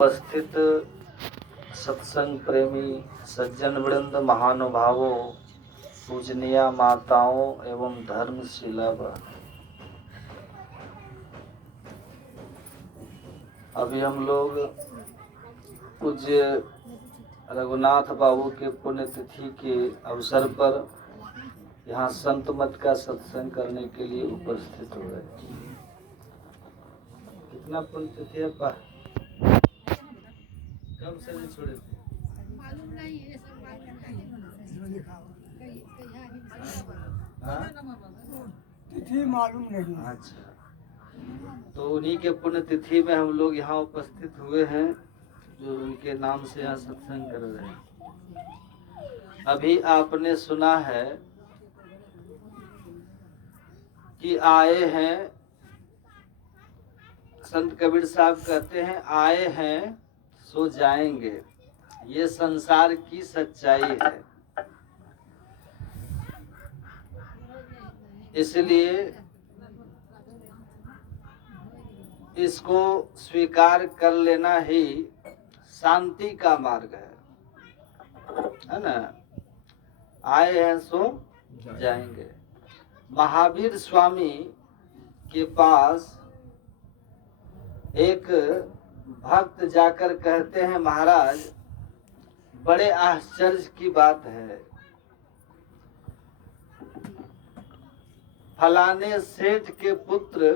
उपस्थित सत्संग प्रेमी सज्जन वृंद, महानुभावों, पूजनीय माताओं एवं धर्मशिला बहन, अभी हम लोग पूज्य रघुनाथ बाबू के पुण्यतिथि के अवसर पर यहाँ संत मत का सत्संग करने के लिए उपस्थित हुए। कितना पुण्यतिथि है पा? कब से नहीं छोड़े थे? मालूम नहीं है, सब बात तिथि मालूम नहीं। अच्छा, तो उन्हीं के पुण्यतिथि में हम लोग यहाँ उपस्थित हुए हैं, जो उनके नाम से यहाँ सत्संग कर रहे हैं। अभी आपने सुना है कि आए हैं, संत कबीर साहब कहते हैं, आए हैं सो जाएंगे, ये संसार की सच्चाई है। इसलिए इसको स्वीकार कर लेना ही शांति का मार्ग है ना। आए हैं सो जाएंगे। महावीर स्वामी के पास एक भक्त जाकर कहते हैं, महाराज बड़े आश्चर्य की बात है, फलाने सेठ के पुत्र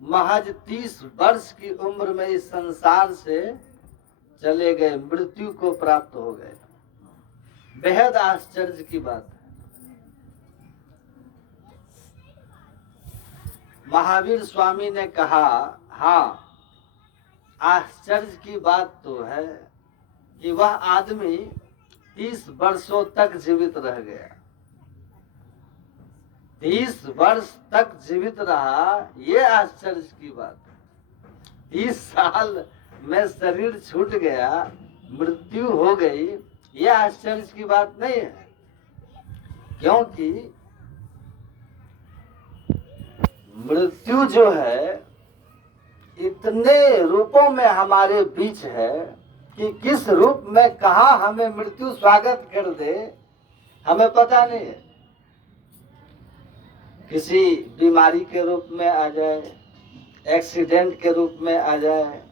महज 30 वर्ष की उम्र में इस संसार से चले गए, मृत्यु को प्राप्त हो गए। बेहद आश्चर्य की बात है। महावीर स्वामी ने कहा, हाँ आश्चर्य की बात तो है कि वह आदमी 30 वर्षों तक जीवित रह गया। 30 वर्ष तक जीवित रहा, ये आश्चर्य की बात है। 30 साल में शरीर छूट गया, मृत्यु हो गई, ये आश्चर्य की बात नहीं है। क्योंकि मृत्यु जो है इतने रूपों में हमारे बीच है कि किस रूप में कहाँ हमें मृत्यु स्वागत कर दे हमें पता नहीं है। किसी बीमारी के रूप में आ जाए, एक्सीडेंट के रूप में आ जाए,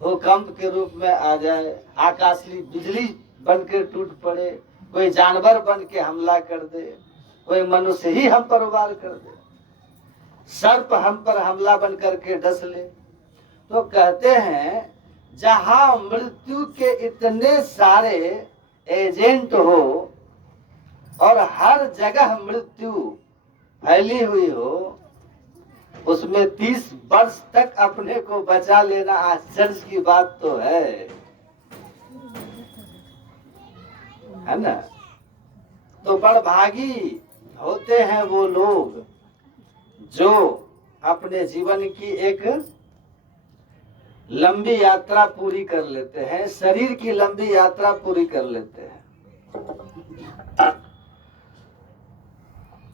भूकंप के रूप में आ जाए, आकाशीय बिजली बन के टूट पड़े, कोई जानवर बन के हमला कर दे, कोई मनुष्य ही हम पर वार कर दे, सर्प हम पर हमला बन करके डस ले। तो कहते हैं जहां मृत्यु के इतने सारे एजेंट हो और हर जगह मृत्यु फैली हुई हो, उसमें 30 वर्ष तक अपने को बचा लेना आश्चर्य की बात तो है ना। तो बड़भागी होते हैं वो लोग जो अपने जीवन की एक लंबी यात्रा पूरी कर लेते हैं, शरीर की लंबी यात्रा पूरी कर लेते हैं,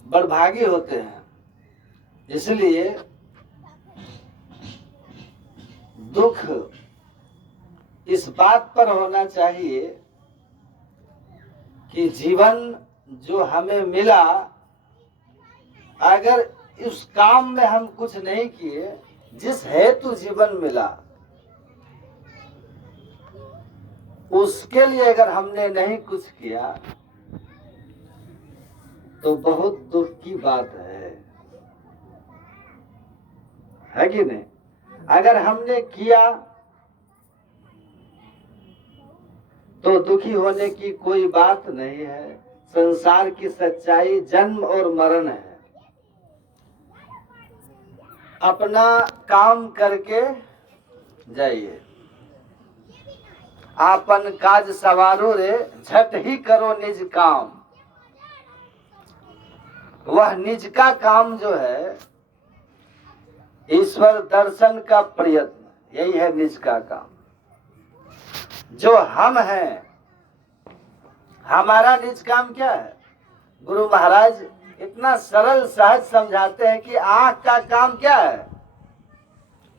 बड़भागी होते हैं। इसलिए दुख इस बात पर होना चाहिए कि जीवन जो हमें मिला, अगर उस काम में हम कुछ नहीं किए जिस हेतु जीवन मिला, उसके लिए अगर हमने नहीं कुछ किया तो बहुत दुख की बात है कि नहीं। अगर हमने किया तो दुखी होने की कोई बात नहीं है। संसार की सच्चाई जन्म और मरण है। अपना काम करके जाइए, आपन काज सवारो रे, झट ही करो निज काम। वह निज का काम जो है ईश्वर दर्शन का प्रयत्न, यही है निज का काम। जो हम हैं, हमारा निज काम क्या है? गुरु महाराज इतना सरल सहज समझाते हैं कि आंख का काम क्या है?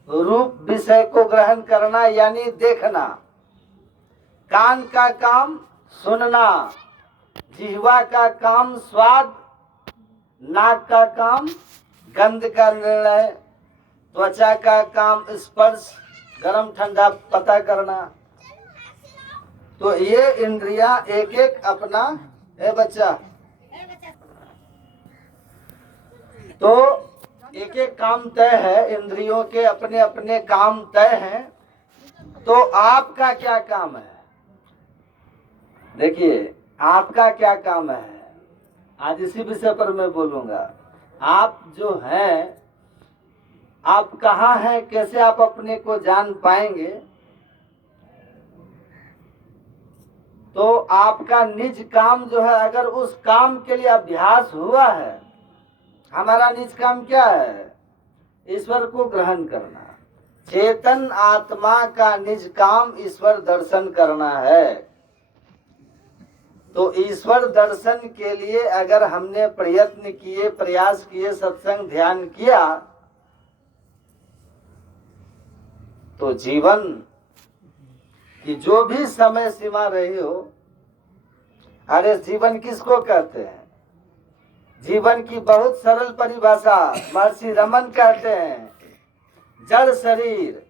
रूप विषय को ग्रहण करना यानी देखना, कान का काम सुनना, जिह्वा का काम स्वाद, नाक का काम गंध का निर्णय, त्वचा का काम स्पर्श गरम ठंडा पता करना। तो ये इंद्रियां एक एक अपना बच्चा तो एक एक काम तय है, इंद्रियों के अपने अपने काम तय हैं। तो आपका क्या काम है? देखिए आपका क्या काम है, आज इसी विषय पर मैं बोलूंगा। आप जो हैं, आप कहाँ हैं, कैसे आप अपने को जान पाएंगे? तो आपका निज काम जो है, अगर उस काम के लिए अभ्यास हुआ है, हमारा निज काम क्या है? ईश्वर को ग्रहण करना। चेतन आत्मा का निज काम ईश्वर दर्शन करना है। तो ईश्वर दर्शन के लिए अगर हमने प्रयत्न किए, प्रयास किए, सत्संग ध्यान किया, तो जीवन की जो भी समय सीमा रही हो, अरे जीवन किसको कहते हैं? जीवन की बहुत सरल परिभाषा महर्षि रमन कहते हैं, जड़ शरीर।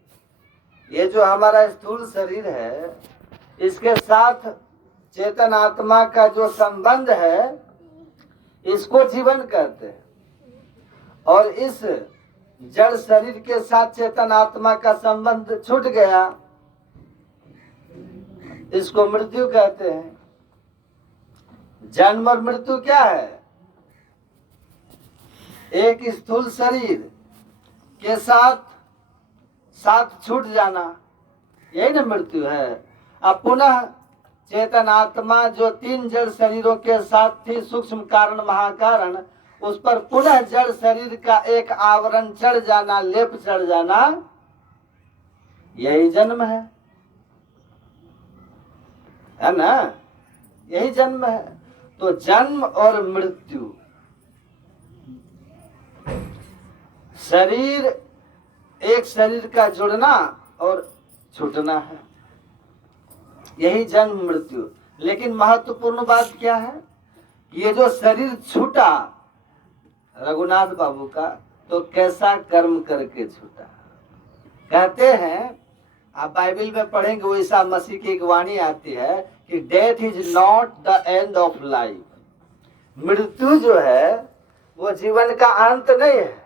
ये जो हमारा स्थूल शरीर है, इसके साथ चेतन आत्मा का जो संबंध है, इसको जीवन कहते हैं। और इस जड़ शरीर के साथ चेतन आत्मा का संबंध छूट गया, इसको मृत्यु कहते हैं। जन्म और मृत्यु क्या है? एक स्थूल शरीर के साथ छूट जाना, यही ना मृत्यु है। अब पुनः चेतन आत्मा जो तीन जड़ शरीरों के साथ थी, सूक्ष्म कारण महाकारण, उस पर पुनः जड़ शरीर का एक आवरण चढ़ जाना, लेप चढ़ जाना, यही जन्म है ना? यही जन्म है। तो जन्म और मृत्यु, शरीर एक शरीर का जुड़ना और छूटना है, यही जन्म मृत्यु। लेकिन महत्वपूर्ण बात क्या है? ये जो शरीर छूटा रघुनाथ बाबू का, तो कैसा कर्म करके छूटा? कहते हैं, आप बाइबल में पढ़ेंगे, वो ईसा मसीह की एक वाणी आती है कि death is not the end of life. मृत्यु जो है वो जीवन का अंत नहीं है।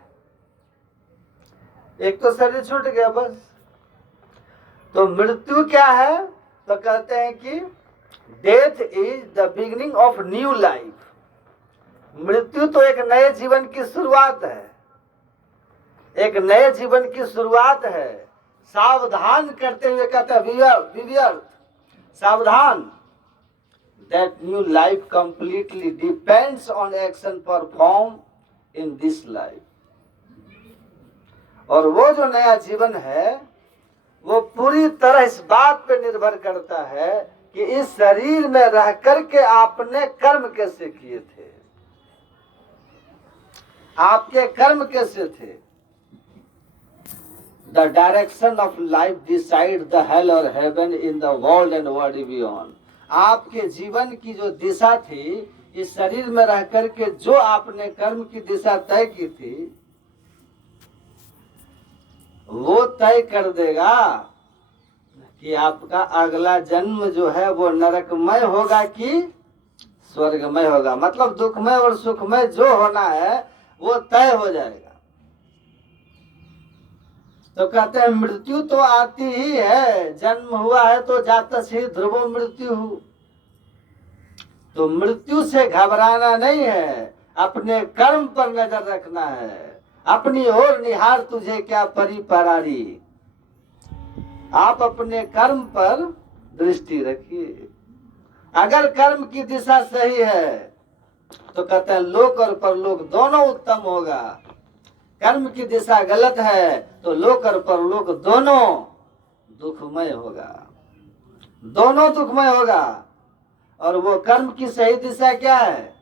एक तो शरीर छूट गया बस। तो मृत्यु क्या है? तो कहते हैं कि death is the beginning of new life. मृत्यु तो एक नए जीवन की शुरुआत है, एक नए जीवन की शुरुआत है। सावधान करते हुए कहते हैं, सावधान, that new life completely depends on action perform in this life. और वो जो नया जीवन है, वो पूरी तरह इस बात पे निर्भर करता है कि इस शरीर में रह करके आपने कर्म कैसे किए थे, आपके कर्म कैसे थे। The direction of life decides the hell or heaven in the world and world beyond। आपके जीवन की जो दिशा थी, इस शरीर में रह करके जो आपने कर्म की दिशा तय की थी, वो तय कर देगा कि आपका अगला जन्म जो है वो नरकमय होगा कि स्वर्गमय होगा। मतलब दुखमय और सुखमय जो होना है वो तय हो जाएगा। तो कहते हैं मृत्यु तो आती ही है, जन्म हुआ है तो जातस्य ध्रुवो मृत्यु। तो मृत्यु से घबराना नहीं है, अपने कर्म पर नजर रखना है। अपनी ओर निहार तुझे क्या परी परारी। आप अपने कर्म पर दृष्टि रखिए। अगर कर्म की दिशा सही है तो कहते हैं लोक और परलोक दोनों उत्तम होगा। कर्म की दिशा गलत है तो लोक और परलोक दोनों दुखमय होगा, दोनों दुखमय होगा। और वो कर्म की सही दिशा क्या है?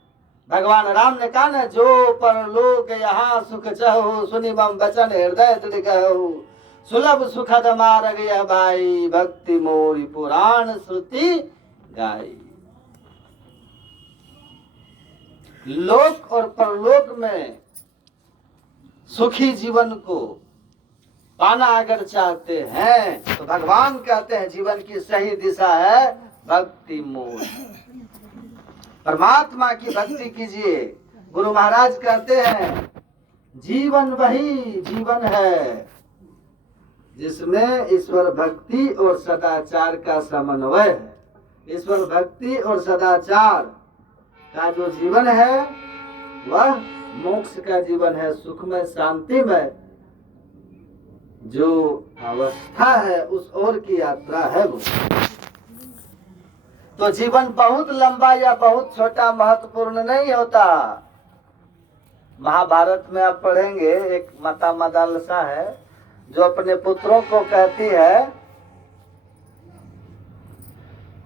भगवान राम ने कहा ना, जो परलोक यहाँ सुख चाहो, सुनि मम वचन हृदय दृढ़ कहु। सुलभ सुखद मार्ग यह भाई, भक्ति मोरी पुराण श्रुति गाई। लोक और परलोक में सुखी जीवन को पाना अगर चाहते हैं तो भगवान कहते हैं जीवन की सही दिशा है भक्ति मोर। परमात्मा की भक्ति कीजिए। गुरु महाराज कहते हैं जीवन वही जीवन है जिसमें ईश्वर भक्ति और सदाचार का समन्वय है। ईश्वर भक्ति और सदाचार का जो जीवन है वह मोक्ष का जीवन है, सुखमय शांतिमय जो अवस्था है उस ओर की यात्रा है वो। तो जीवन बहुत लंबा या बहुत छोटा महत्वपूर्ण नहीं होता। महाभारत में आप पढ़ेंगे एक माता मदालसा है जो अपने पुत्रों को कहती है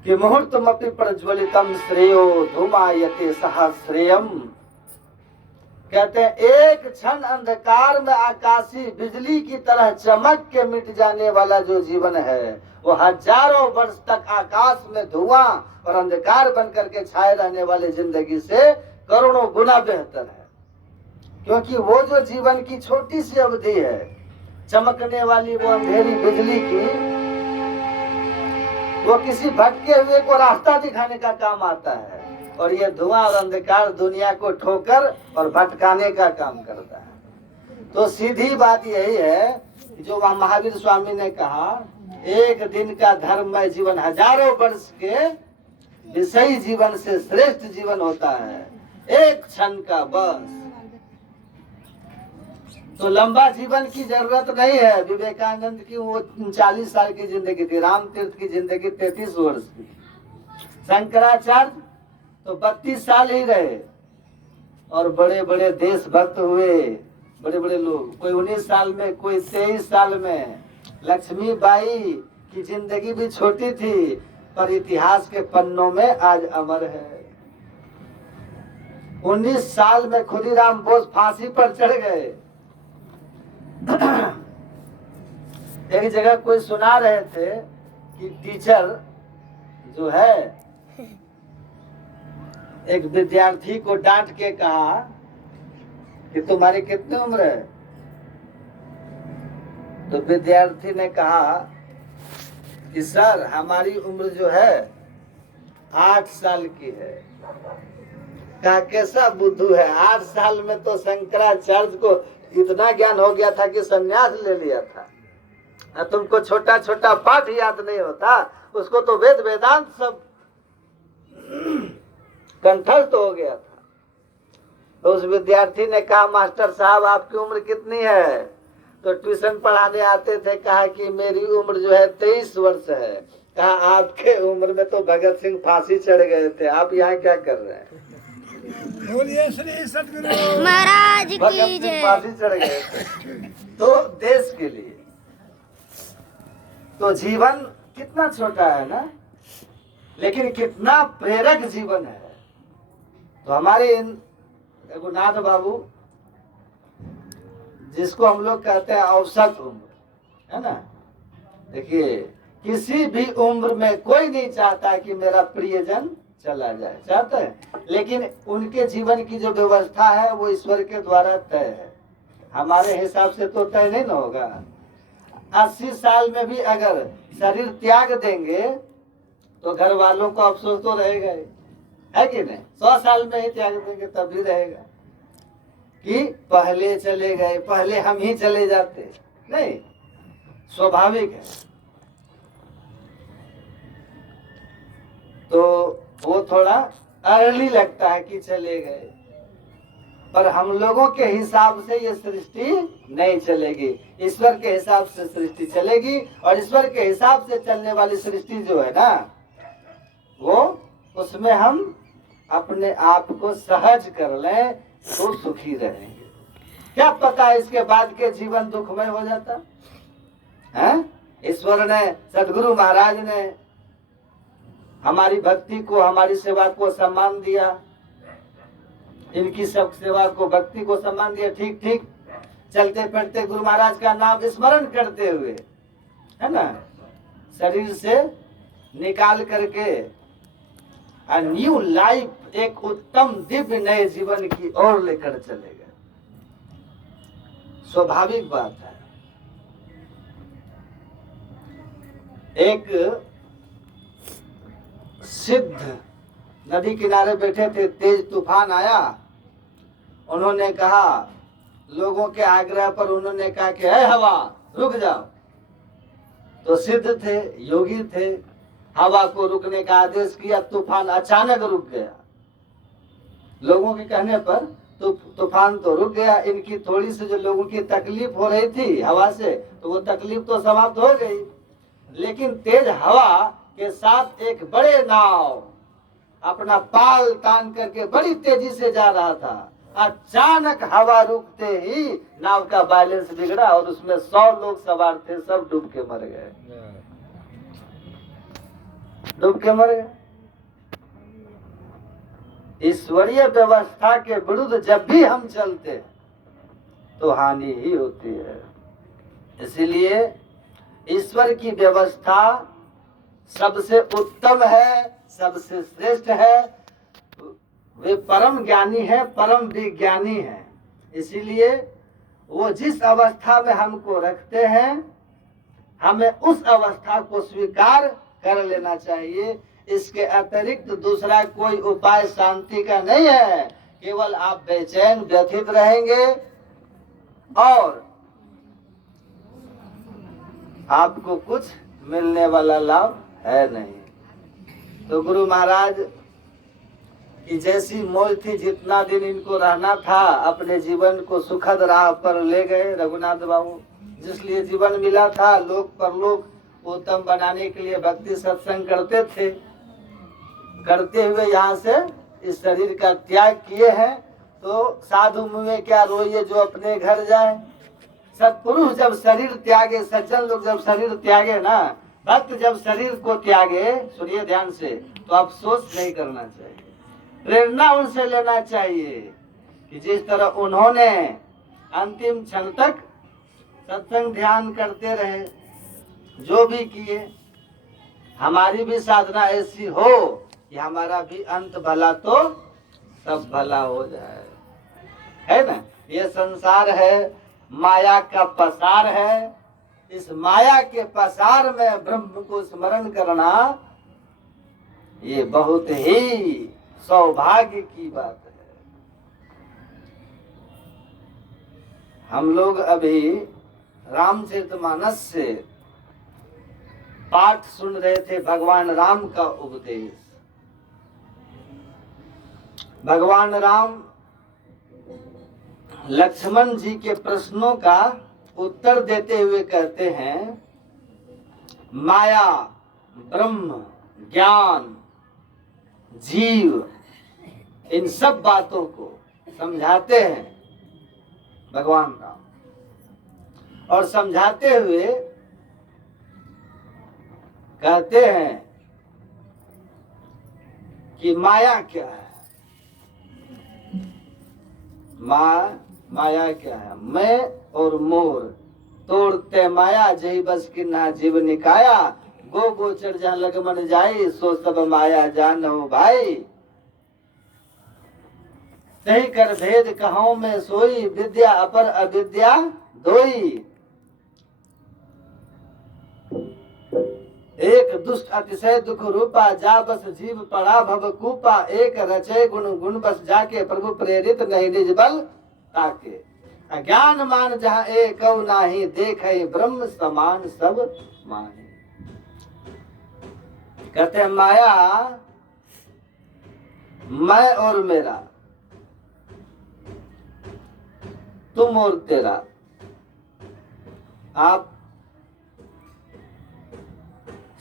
कि मुहूर्तमपि प्रज्वलितम श्रेयो धूमायते सहस्रेयम। कहते हैं एक क्षण अंधकार में आकाशीय बिजली की तरह चमक के मिट जाने वाला जो जीवन है वो हजारों वर्ष तक आकाश में धुआं और अंधकार बन करके छाए रहने वाले जिंदगी से करोड़ों गुना बेहतर है। क्योंकि वो जो जीवन की छोटी सी अवधि है, चमकने वाली वो अंधेरी बिजली की, वो किसी भटके हुए को रास्ता दिखाने का काम आता है, और ये धुआं और अंधकार दुनिया को ठोकर और भटकाने का काम करता है। तो सीधी बात यही है जो वहाँ महावीर स्वामी ने कहा, एक दिन का धर्ममय जीवन हजारों वर्ष के विषयी जीवन से श्रेष्ठ जीवन होता है, एक क्षण का बस। तो लंबा जीवन की जरूरत नहीं है। विवेकानंद की वो 40 साल की जिंदगी थी, राम तीर्थ की जिंदगी 33 वर्ष की, शंकराचार्य तो 32 साल ही रहे, और बड़े बड़े देशभक्त हुए, बड़े बड़े लोग, कोई 19 साल में, कोई 23 साल में। लक्ष्मीबाई की जिंदगी भी छोटी थी पर इतिहास के पन्नों में आज अमर है। 19 साल में खुदीराम बोस फांसी पर चढ़ गए। एक जगह कोई सुना रहे थे कि टीचर जो है एक विद्यार्थी को डांट के कहा कि तुम्हारी कितनी उम्र है? तो विद्यार्थी ने कहा कि सर हमारी उम्र जो है 8 साल की है। कहा कैसा बुद्धू है, 8 साल में तो शंकराचार्य को इतना ज्ञान हो गया था कि संन्यास ले लिया था। तुमको छोटा छोटा पाठ याद नहीं होता, उसको तो वेद वेदांत सब कंठस्थ हो गया था। तो उस विद्यार्थी ने कहा मास्टर साहब आपकी उम्र कितनी है? तो ट्यूशन पढ़ाने आते थे, कहा कि मेरी उम्र जो है 23 वर्ष है। कहा आपके उम्र में तो भगत सिंह फांसी चढ़ गए थे, आप यहाँ क्या कर रहे हैं? बोलिए श्री सतगुरु महाराज भगत की सिंह जय। फांसी चढ़ गए थे तो देश के लिए। तो जीवन कितना छोटा है ना, लेकिन कितना प्रेरक जीवन है। तो हमारे रघुनाथ बाबू जिसको हम लोग कहते हैं औसत उम्र, है ना। देखिए किसी भी उम्र में कोई नहीं चाहता कि मेरा प्रियजन चला जाए, चाहते हैं, लेकिन उनके जीवन की जो व्यवस्था है वो ईश्वर के द्वारा तय है, हमारे हिसाब से तो तय नहीं ना होगा। 80 साल में भी अगर शरीर त्याग देंगे तो घर वालों को अफसोस तो रहेगा ही, है कि नहीं। 100 साल में ही त्याग देंगे तब भी रहेगा कि पहले चले गए, पहले हम ही चले जाते, नहीं, स्वाभाविक है। तो वो थोड़ा अर्ली लगता है कि चले गए, पर हम लोगों के हिसाब से ये सृष्टि नहीं चलेगी, ईश्वर के हिसाब से सृष्टि चलेगी। और ईश्वर के हिसाब से चलने वाली सृष्टि जो है ना, वो उसमें हम अपने आप को सहज कर लें तो सुखी रहेंगे। क्या पता इसके बाद के जीवन दुखमय हो जाता है। ईश्वर ने, सदगुरु महाराज ने हमारी भक्ति को, हमारी सेवा को सम्मान दिया, इनकी सब सेवा को, भक्ति को सम्मान दिया। ठीक ठीक चलते फिरते गुरु महाराज का नाम स्मरण करते हुए, है ना, शरीर से निकाल करके न्यू लाइफ, एक उत्तम दिव्य नए जीवन की ओर लेकर चले गए। स्वाभाविक बात है। एक सिद्ध नदी किनारे बैठे थे, तेज तूफान आया। उन्होंने कहा, लोगों के आग्रह पर उन्होंने कहा कि है हवा रुक जाओ। तो सिद्ध थे, योगी थे, हवा को रुकने का आदेश किया। तूफान अचानक रुक गया। लोगों के कहने पर तूफान तो रुक गया। इनकी थोड़ी सी जो लोगों की तकलीफ हो रही थी हवा से, तो वो तकलीफ तो समाप्त हो गई। लेकिन तेज हवा के साथ एक बड़े नाव अपना पाल तान करके बड़ी तेजी से जा रहा था। अचानक हवा रुकते ही नाव का बैलेंस बिगड़ा और उसमें 100 लोग सवार थे, सब डूब के मर गए। डूब के मर गए। ईश्वरीय व्यवस्था के विरुद्ध जब भी हम चलते हैं तो हानि ही होती है। इसलिए ईश्वर की व्यवस्था सबसे उत्तम है, सबसे श्रेष्ठ है। वे परम ज्ञानी है, परम विज्ञानी है। इसीलिए वो जिस अवस्था में हमको रखते हैं, हमें उस अवस्था को स्वीकार कर लेना चाहिए। इसके अतिरिक्त दूसरा कोई उपाय शांति का नहीं है। केवल आप बेचैन व्यथित रहेंगे और आपको कुछ मिलने वाला लाभ है नहीं। तो गुरु महाराज की जैसी मौज थी, जितना दिन इनको रहना था, अपने जीवन को सुखद राह पर ले गए रघुनाथ बाबू। जिसलिए जीवन मिला था, लोक परलोक उत्तम बनाने के लिए भक्ति सत्संग करते थे। करते हुए यहाँ से इस शरीर का त्याग किए हैं। तो साधु मुँह क्या रोइए जो अपने घर जाए। सत्पुरुष जब शरीर त्यागे, सज्जन लोग जब शरीर त्यागे ना, भक्त जब शरीर को त्यागे, सुनिए ध्यान से, तो अफसोस नहीं करना चाहिए। प्रेरणा उनसे लेना चाहिए कि जिस तरह उन्होंने अंतिम क्षण तक सत्संग ध्यान करते रहे, जो भी किए, हमारी भी साधना ऐसी हो कि हमारा भी अंत भला तो सब भला हो जाए, है ना। ये संसार है, माया का पसार है। इस माया के पसार में ब्रह्म को स्मरण करना ये बहुत ही सौभाग्य की बात है। हम लोग अभी रामचरितमानस से पाठ सुन रहे थे, भगवान राम का उपदेश। भगवान राम लक्ष्मण जी के प्रश्नों का उत्तर देते हुए कहते हैं, माया, ब्रह्म, ज्ञान, जीव, इन सब बातों को समझाते हैं भगवान राम। और समझाते हुए कहते हैं कि माया क्या है। माया क्या है? मैं और मोर तोड़ते माया, जही बस की ना जीव निकाया। गो गोचर जहाँ लगमन जाई, सो सब माया जान हो भाई। तही कर भेद कहो में सोई, विद्या अपर अविद्या दोई। एक दुष्ट अतिशय दुख रूपा, जा बस जीव पड़ा भव कूपा। एक रचे गुण गुण बस जाके, प्रभु प्रेरित नहीं निज बल ताके। अज्ञान मान जहाँ एक नाही, देखे ब्रह्म समान सब माने। कहते हैं माया मैं और मेरा, तुम और तेरा। आप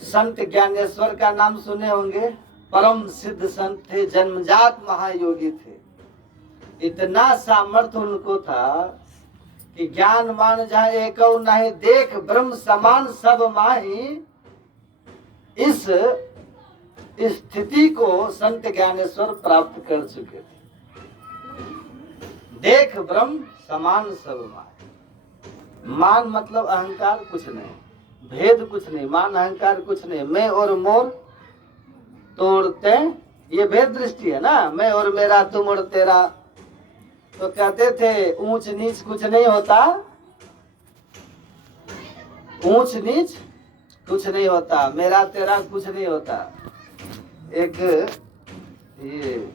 संत ज्ञानेश्वर का नाम सुने होंगे। परम सिद्ध संत थे, जन्मजात महायोगी थे। इतना सामर्थ्य उनको था कि ज्ञान मान जहाँ एकौ नहीं, देख ब्रह्म समान सब माही। इस स्थिति को संत ज्ञानेश्वर प्राप्त कर चुके थे। देख ब्रह्म समान सब माही। मान मतलब अहंकार कुछ नहीं, भेद कुछ नहीं, मान अहंकार कुछ नहीं, मैं और मोर तोड़ते, ये भेद दृष्टि है ना, मैं और मेरा तुम और तेरा। तो कहते थे ऊंच नीच कुछ नहीं होता, ऊंच नीच कुछ नहीं होता, मेरा तेरा कुछ नहीं होता। एक ये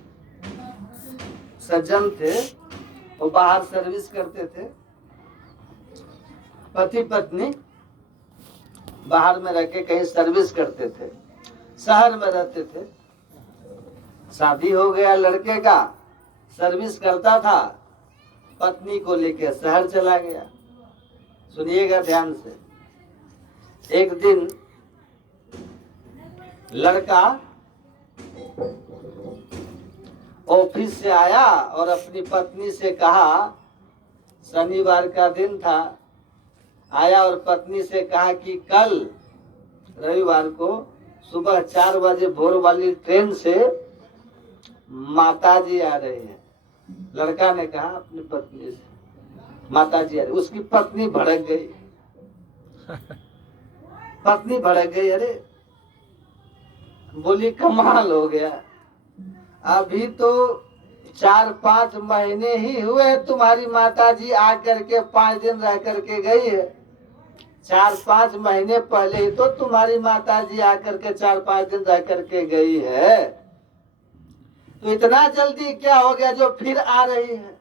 सज्जन थे, वो बाहर सर्विस करते थे, पति पत्नी बाहर में रह के कहीं सर्विस करते थे, शहर में रहते थे। शादी हो गया लड़के का, सर्विस करता था, पत्नी को लेकर शहर चला गया। सुनिएगा ध्यान से। एक दिन लड़का ऑफिस से आया और अपनी पत्नी से कहा, शनिवार का दिन था, आया और पत्नी से कहा कि कल रविवार को सुबह 4 बजे भोर वाली ट्रेन से माताजी आ रही है। लड़का ने कहा अपनी पत्नी से, माताजी आ रही। उसकी पत्नी भड़क गई, पत्नी भड़क गई, अरे बोली कमाल हो गया, अभी तो 4-5 महीने ही हुए तुम्हारी माताजी आकर के 5 दिन रह करके गई है। 4-5 महीने पहले ही तो तुम्हारी माताजी आकर के 4-5 दिन रह करके गई है, तो इतना जल्दी क्या हो गया जो फिर आ रही है?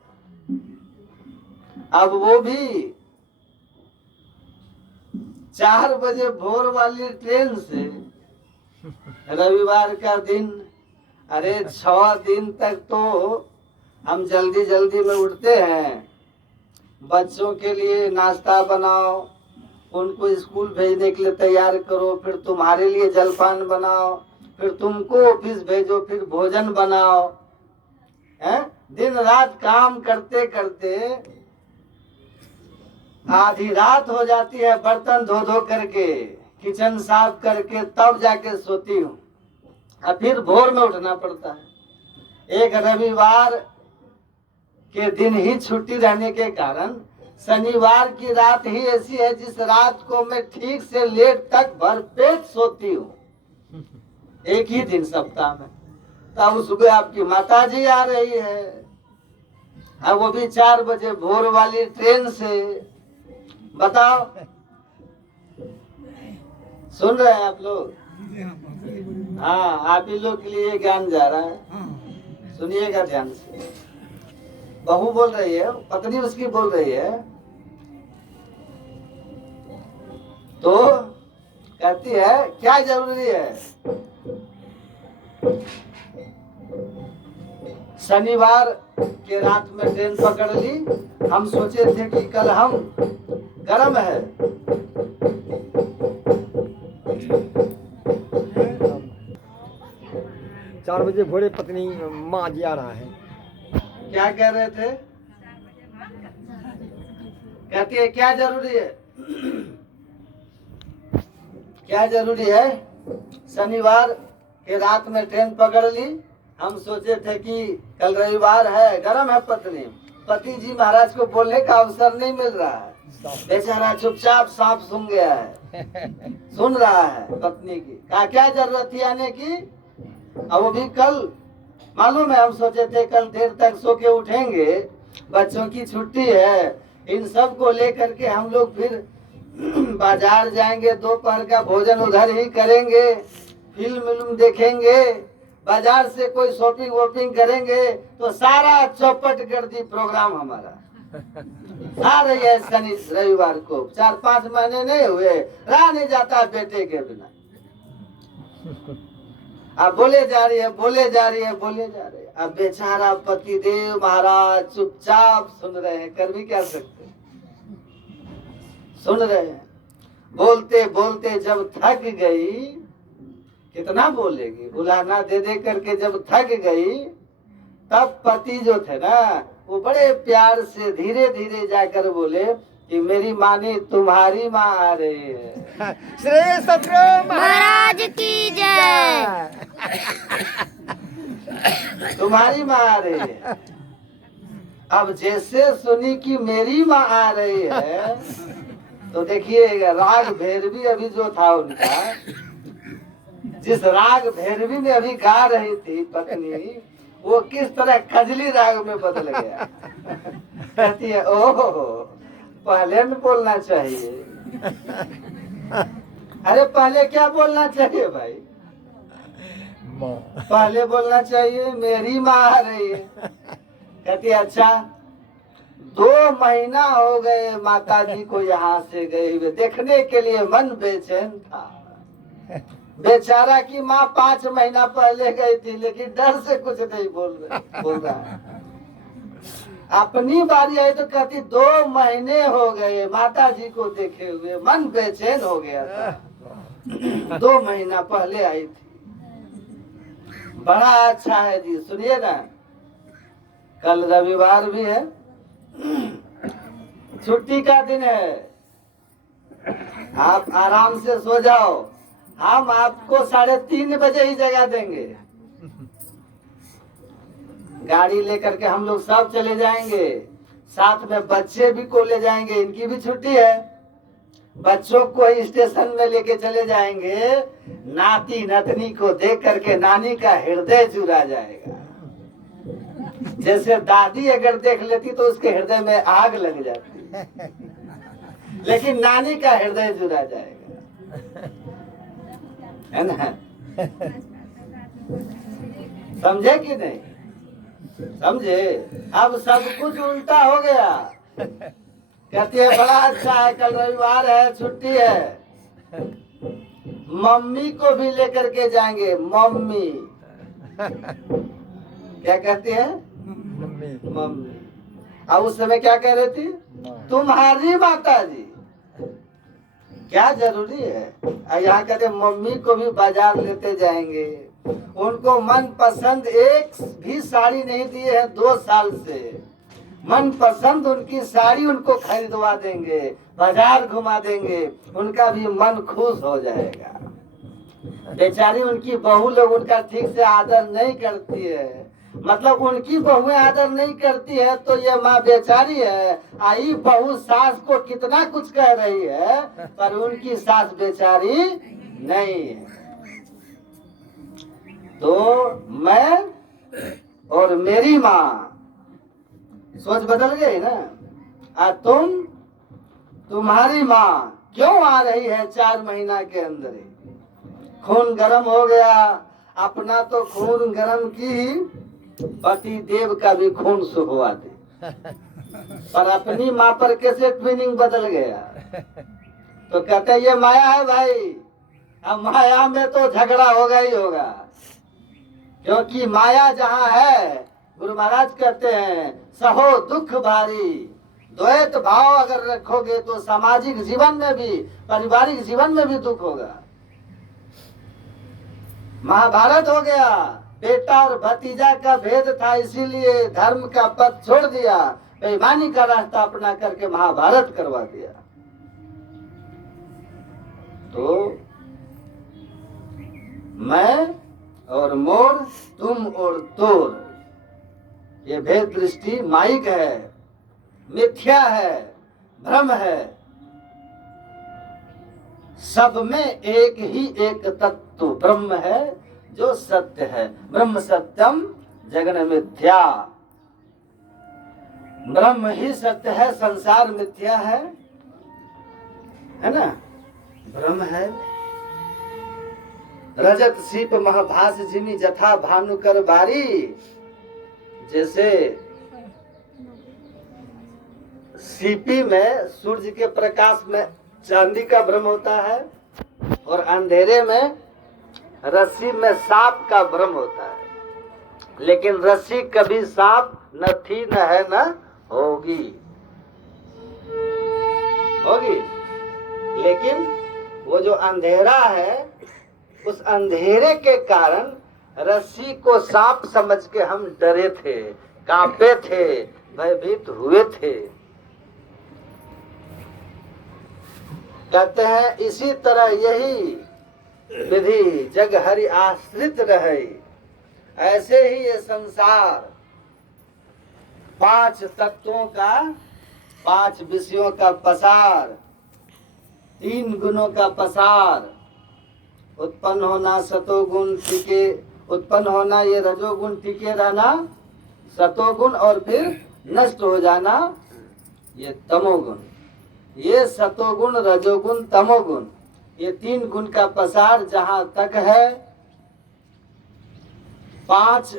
अब वो भी 4 बजे भोर वाली ट्रेन से, रविवार का दिन। अरे 6 दिन तक तो हम जल्दी जल्दी में उठते हैं, बच्चों के लिए नाश्ता बनाओ, उनको स्कूल भेजने के लिए तैयार करो, फिर तुम्हारे लिए जलपान बनाओ, फिर तुमको ऑफिस भेजो, फिर भोजन बनाओ, हैं? दिन रात काम करते करते आधी रात हो जाती है, बर्तन धो धो करके, किचन साफ करके तब जाके सोती हूँ, और फिर भोर में उठना पड़ता है। एक रविवार के दिन ही छुट्टी रहने के कारण शनिवार की रात ही ऐसी है जिस रात को मैं ठीक से लेट तक भरपेट सोती हूँ, एक ही दिन सप्ताह में। तब सुबह आपकी माताजी आ रही है, अब वो भी 4 बजे भोर वाली ट्रेन से। बताओ, सुन रहे हैं आप लोग? हाँ, आप ही लोग के लिए ज्ञान जा रहा है, सुनिएगा ध्यान से। बहू बोल रही है, पत्नी उसकी बोल रही है, तो कहती है क्या जरूरी है? शनिवार के रात में ट्रेन पकड़ ली, हम सोचे थे कि कल हम गरम है, 4 बजे भोरे पत्नी माँ जी आ रहा है। क्या कह रहे थे? कहती है क्या जरूरी है? क्या जरूरी है? शनिवार के रात में ट्रेन पकड़ ली, हम सोचे थे कि कल रविवार है, गरम है पत्नी। पति जी महाराज को बोलने का अवसर नहीं मिल रहा है, बेचारा चुपचाप सांप सुन गया है, सुन रहा है पत्नी की। कहा क्या जरूरत थी आने की? अब वो भी कल मालूम है, हम सोचे थे कल देर तक सो के उठेंगे, बच्चों की छुट्टी है, इन सब को लेकर के हम लोग फिर बाजार जाएंगे, दोपहर का भोजन उधर ही करेंगे, फिल्म देखेंगे, बाजार से कोई शॉपिंग वॉपिंग करेंगे, तो सारा चौपट कर दी प्रोग्राम हमारा। आ रही है शनि रविवार को, 4-5 महीने नहीं हुए, रहा नहीं जाता बेटे के बिना। अब बोले जा रही है, बोले जा रही है, बोले जा रही है। अब बेचारा पतिदेव महाराज चुपचाप सुन रहे हैं, कर भी क्या सकते, सुन रहे हैं। बोलते बोलते जब थक गई, कितना बोलेगी, बुलाना दे दे करके जब थक गई, तब पति जो थे ना, वो बड़े प्यार से धीरे धीरे जाकर बोले कि मेरी मानी तुम्हारी माँ आ रही है। श्री सतगुरु महाराज की जय। तुम्हारी माँ आ रही है। अब जैसे सुनी कि मेरी माँ आ रही है, तो देखिए राग भैरवी अभी जो था उनका, जिस राग भैरवी में अभी गा रही थी पत्नी, वो किस तरह खजली राग में बदल गया। कहती है ओहो पहले न बोलना चाहिए। अरे पहले क्या बोलना चाहिए भाई? पहले बोलना चाहिए मेरी माँ आ रही है। कहती है अच्छा 2 महीना हो गए माता जी को यहाँ से गए हुए, देखने के लिए मन बेचैन था। बेचारा की माँ 5 महीना पहले गई थी, लेकिन डर से कुछ नहीं बोल रहा है। अपनी बारी आई तो कहती 2 महीने हो गए माता जी को देखे हुए, मन बेचैन हो गया था। 2 महीना पहले आई थी। बड़ा अच्छा है जी, सुनिए ना, कल रविवार भी है, छुट्टी का दिन है, आप आराम से सो जाओ। हम आपको 3:30 बजे ही जगा देंगे। गाड़ी लेकर के हम लोग सब चले जाएंगे, साथ में बच्चे भी को ले जाएंगे, इनकी भी छुट्टी है। बच्चों को स्टेशन में लेके चले जाएंगे। नाती नतनी को देख करके नानी का हृदय जुड़ा जाएगा। जैसे दादी अगर देख लेती तो उसके हृदय में आग लग जाती, लेकिन नानी का हृदय जुड़ा जाएगा, है ना? समझे कि नहीं? समझे? अब सब कुछ उल्टा हो गया। कहती है बड़ा अच्छा है, कल रविवार है, छुट्टी है, मम्मी को भी लेकर के जाएंगे। मम्मी क्या कहती है? मम्मी। अब उस समय क्या कह रही थी? तुम्हारी माता जी। क्या जरूरी है? यहाँ कहते मम्मी को भी बाजार लेते जाएंगे। उनको मन पसंद एक भी साड़ी नहीं दिए है 2 साल से। मन पसंद उनकी साड़ी उनको खरीदवा देंगे, बाजार घुमा देंगे, उनका भी मन खुश हो जाएगा। बेचारी उनकी बहू लोग उनका ठीक से आदर नहीं करती है, मतलब उनकी बहुएं आदर नहीं करती है, तो ये माँ बेचारी है। आई बहू सास को कितना कुछ कह रही है, पर उनकी सास बेचारी नहीं है। तो मैं और मेरी माँ, सोच बदल गई ना। तुम्हारी माँ क्यों आ रही है 4 महीना के अंदर ही? खून गर्म हो गया। अपना तो खून गर्म की, पति देव का भी खून सुखवा दे, पर अपनी माँ पर कैसे ट्विनिंग बदल गया। तो कहते ये माया है भाई। अब माया में तो झगड़ा होगा ही होगा, क्योंकि माया जहाँ है, गुरु महाराज कहते हैं सहो दुख भारी। द्वैत भाव अगर रखोगे तो सामाजिक जीवन में भी, पारिवारिक जीवन में भी दुख होगा। महाभारत हो गया, बेटा और भतीजा का भेद था, इसीलिए धर्म का पथ छोड़ दिया, बेईमानी का रास्ता अपना करके महाभारत करवा दिया। तो मैं और मोर, तुम और तोर, ये भेद दृष्टि माइक है, मिथ्या है, भ्रम है। सब में एक ही एक तत्व ब्रह्म है जो सत्य है। ब्रह्म सत्यम जगन मिथ्या। ब्रह्म ही सत्य है, संसार मिथ्या है ना? ब्रह्म है। रजत सीप महाभास जिमी जथा भानुकर बारी। जैसे सीपी में सूर्य के प्रकाश में चांदी का भ्रम होता है, और अंधेरे में रस्सी में सांप का भ्रम होता है। लेकिन रस्सी कभी सांप न थी, न है, न होगी। लेकिन वो जो अंधेरा है, उस अंधेरे के कारण रस्सी को सांप समझ के हम डरे थे, कांपे थे, भयभीत हुए थे। कहते हैं इसी तरह यही विधि जग हरि आश्रित रहे। ऐसे ही ये संसार 5 तत्वों का, 5 विषयों का पसार, तीन गुणों का पसार, उत्पन्न होना सतोगुण, टिके उत्पन्न होना ये रजोगुण, टिके रहना सतोगुण, और फिर नष्ट हो जाना ये तमोगुण। ये सतोगुण, रजोगुण, तमोगुण, ये तीन गुण का पसार जहां तक है, पांच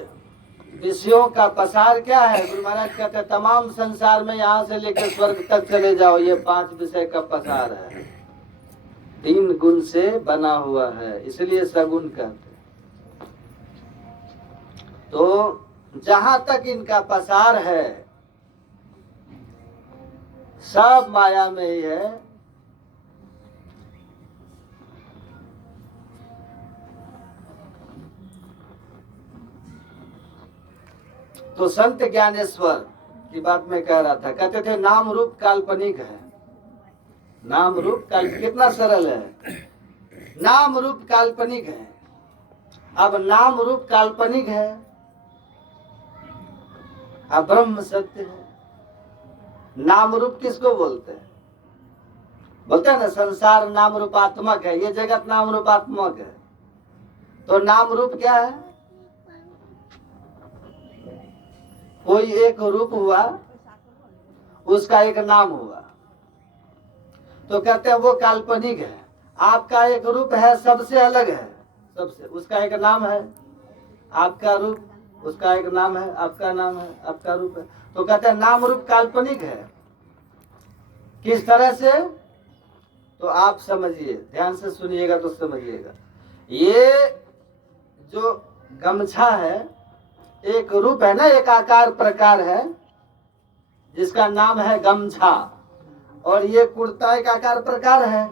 विषयों का पसार क्या है? गुरु महाराज कहते हैं तमाम संसार में यहाँ से लेकर स्वर्ग तक चले जाओ, ये पांच विषय का पसार है। तीन गुण से बना हुआ है, इसलिए सगुण कहते हैं। तो जहां तक इनका पसार है सब माया में ही है। तो संत ज्ञानेश्वर की बात में कह रहा था, कहते थे नाम रूप काल्पनिक है। नाम रूप कितना सरल है, नाम रूप काल्पनिक है। अब नाम रूप काल्पनिक है, अब ब्रह्म सत्य है। नाम रूप किसको बोलते हैं? बोलते हैं ना संसार नाम रूपात्मक है, ये जगत नाम रूपात्मक है। तो नाम रूप क्या है? कोई एक रूप हुआ, उसका एक नाम हुआ, तो कहते हैं वो काल्पनिक है। आपका एक रूप है, सबसे अलग है, सबसे, उसका एक नाम है। आपका रूप, उसका एक नाम है, आपका नाम है, आपका रूप है। तो कहते हैं नाम रूप काल्पनिक है। किस तरह से? तो आप समझिए, ध्यान से सुनिएगा तो समझिएगा। ये जो गमछा है एक रूप है ना, एक आकार प्रकार है जिसका नाम है गमछा, और ये कुर्ता एक आकार प्रकार है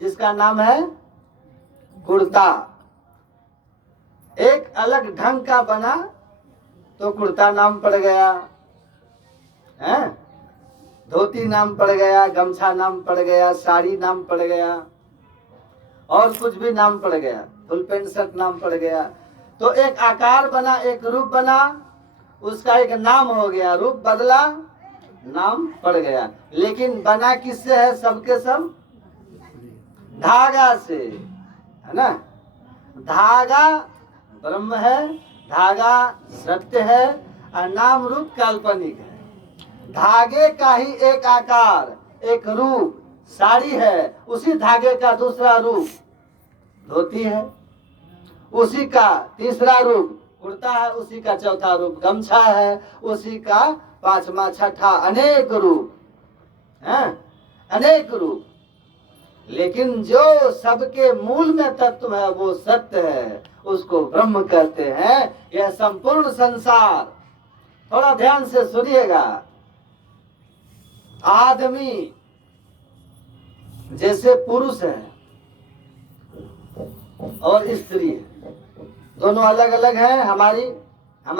जिसका नाम है कुर्ता। एक अलग ढंग का बना तो कुर्ता नाम पड़ गया है, धोती नाम पड़ गया, गमछा नाम पड़ गया, साड़ी नाम पड़ गया, और कुछ भी नाम पड़ गया, फुल पैंट शर्ट नाम पड़ गया। तो एक आकार बना, एक रूप बना, उसका एक नाम हो गया, रूप बदला, नाम पड़ गया। लेकिन बना किससे है? सबके सब धागा से, है ना। धागा ब्रह्म है, धागा सत्य है, और नाम रूप काल्पनिक है। धागे का ही एक आकार, एक रूप साड़ी है, उसी धागे का दूसरा रूप धोती है, उसी का तीसरा रूप कुर्ता है, उसी का चौथा रूप गमछा है, उसी का पांचवा छठा, अनेक रूप हैं, अनेक रूप। लेकिन जो सबके मूल में तत्व है वो सत्य है, उसको ब्रह्म कहते हैं। यह संपूर्ण संसार, थोड़ा ध्यान से सुनिएगा। आदमी जैसे पुरुष है और स्त्री है, दोनों अलग अलग हैं। हमारे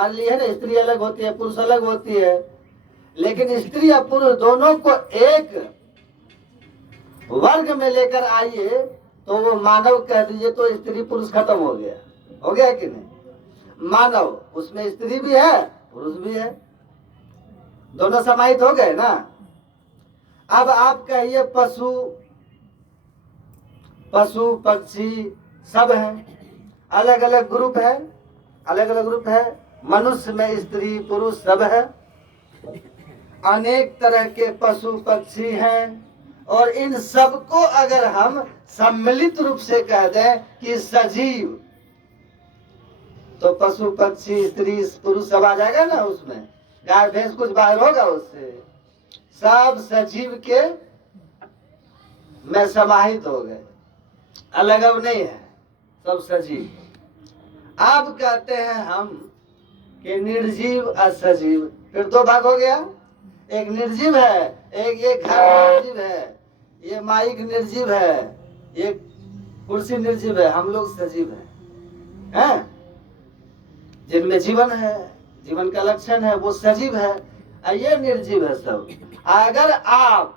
लिए है ना, स्त्री अलग होती है, पुरुष अलग होती है। लेकिन स्त्री और पुरुष दोनों को एक वर्ग में लेकर आइए तो वो मानव कह दीजिए तो स्त्री पुरुष खत्म हो गया। हो गया कि नहीं? मानव, उसमें स्त्री भी है पुरुष भी है, दोनों समाहित हो गए ना। अब आप कहिए पशु पक्षी सब हैं, अलग अलग ग्रुप है, अलग अलग ग्रुप है। मनुष्य में स्त्री पुरुष सब है, अनेक तरह के पशु पक्षी हैं। और इन सबको अगर हम सम्मिलित रूप से कह दें कि सजीव, तो पशु पक्षी स्त्री पुरुष सब आ जाएगा ना उसमें। गाय भैंस कुछ बाहर होगा उससे, सब सजीव के में समाहित हो गए, अलग अब नहीं है, सब सजीव। अब कहते हैं हम कि निर्जीव और सजीव, फिर दो भाग हो गया। एक निर्जीव है, एक ये घर निर्जीव है, ये माइक निर्जीव है, ये कुर्सी निर्जीव है, हम लोग सजीव हैं, जिनमें जीवन है, जीवन का लक्षण है, वो सजीव है, ये निर्जीव है सब। अगर आप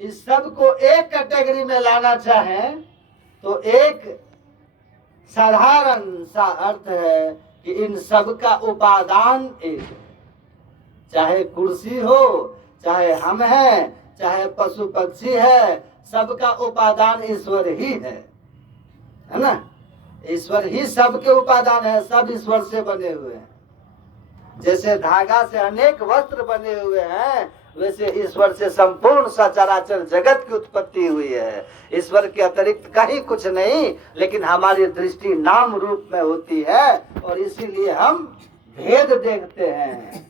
इस सब को एक कैटेगरी में लाना चाहें तो एक साधारण सा अर्थ है कि इन सब का उपादान एक है। चाहे कुर्सी हो, चाहे हम हैं, चाहे पशु पक्षी है, सबका उपादान ईश्वर ही है ना। ईश्वर ही सबके उपादान है, सब ईश्वर से बने हुए हैं। जैसे धागा से अनेक वस्त्र बने हुए हैं, वैसे ईश्वर से संपूर्ण सचराचर जगत की उत्पत्ति हुई है। ईश्वर के अतिरिक्त कहीं कुछ नहीं, लेकिन हमारी दृष्टि नाम रूप में होती है और इसीलिए हम भेद देखते हैं।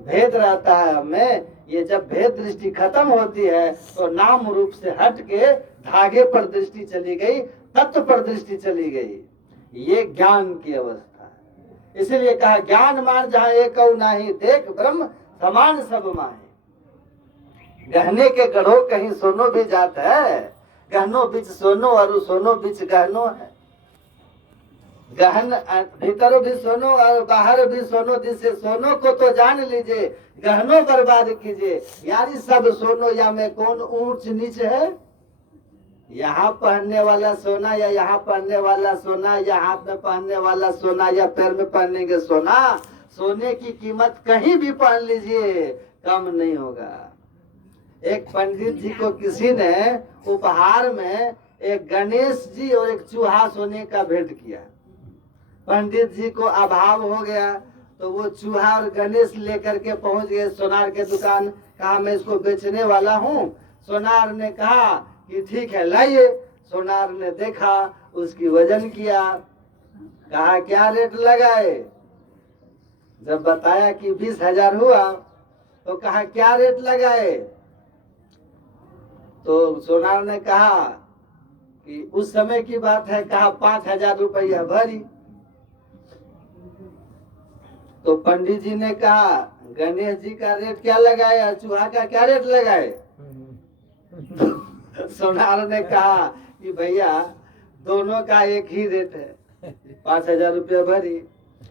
भेद रहता है हमें। ये जब भेद दृष्टि खत्म होती है तो नाम रूप से हट के धागे पर दृष्टि चली गई, तत्व पर दृष्टि चली गई। ये ज्ञान की अवस्था है। इसीलिए कहा ज्ञान मान जहाँ एक नाही देख ब्रह्म समान सब माहे। गहने के गढ़ो कहीं सोनो भी जात है, गहनो बीच सोनो और सोनो बीच गहनो है। गहन भीतर भी सोनो और बाहर भी सोनो, जिससे सोनो को तो जान लीजिए, गहनो बर्बाद कीजिए। यारी सब सोनो या में कौन ऊंच नीच है। यहाँ पहनने वाला सोना या यहाँ पहनने वाला सोना या हाथ में पहनने वाला सोना या पैर में पहनेंगे सोना, सोने की कीमत कहीं भी पहन लीजिए कम नहीं होगा। एक पंडित जी को किसी ने उपहार में एक गणेश जी और एक चूहा सोने का भेंट किया। पंडित जी को अभाव हो गया तो वो चूहा और गणेश लेकर के पहुंच गए सोनार के दुकान। कहा मैं इसको बेचने वाला हूँ। सोनार ने कहा कि ठीक है लाइए। सोनार ने देखा, उसकी वजन किया, कहा क्या रेट लगाए। जब बताया कि 20,000 हुआ तो कहा क्या रेट लगाए। तो सोनार ने कहा कि उस समय की बात है, कहा 5,000 रुपया भरी। तो पंडित जी ने कहा गणेश जी का रेट क्या लगाए और चूहा का क्या रेट लगाए। सोनार ने कहा कि भैया दोनों का एक ही रेट है, 5,000 रुपया भरी।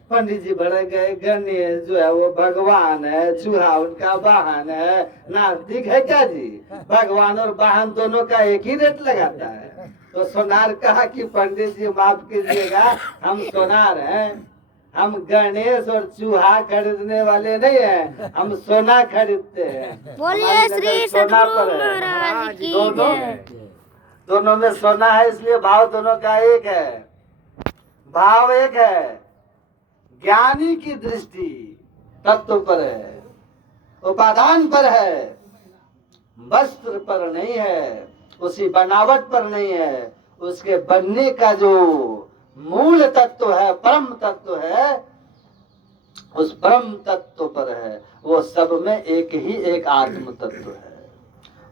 पंडित जी भड़क गए। गणेश जो है वो भगवान है, चूहा उनका वाहन है, नास्तिक है क्या जी। भगवान और वाहन दोनों का एक ही रेट लगाता है। तो सोनार कहा कि पंडित जी माफ कीजिएगा, हम सोनार हैं, हम गणेश और चूहा खरीदने वाले नहीं हैं, हम सोना खरीदते हैं। बोलिए श्री सतगुरु महाराज की जय। दोनों में सोना है, इसलिए भाव दोनों का एक है। भाव एक है। ज्ञानी की दृष्टि तत्व पर है, उपादान पर है, वस्त्र पर नहीं है, उसी बनावट पर नहीं है। उसके बनने का जो मूल तत्व है, परम तत्व है, उस परम तत्व पर है। वो सब में एक ही एक आत्म तत्व है।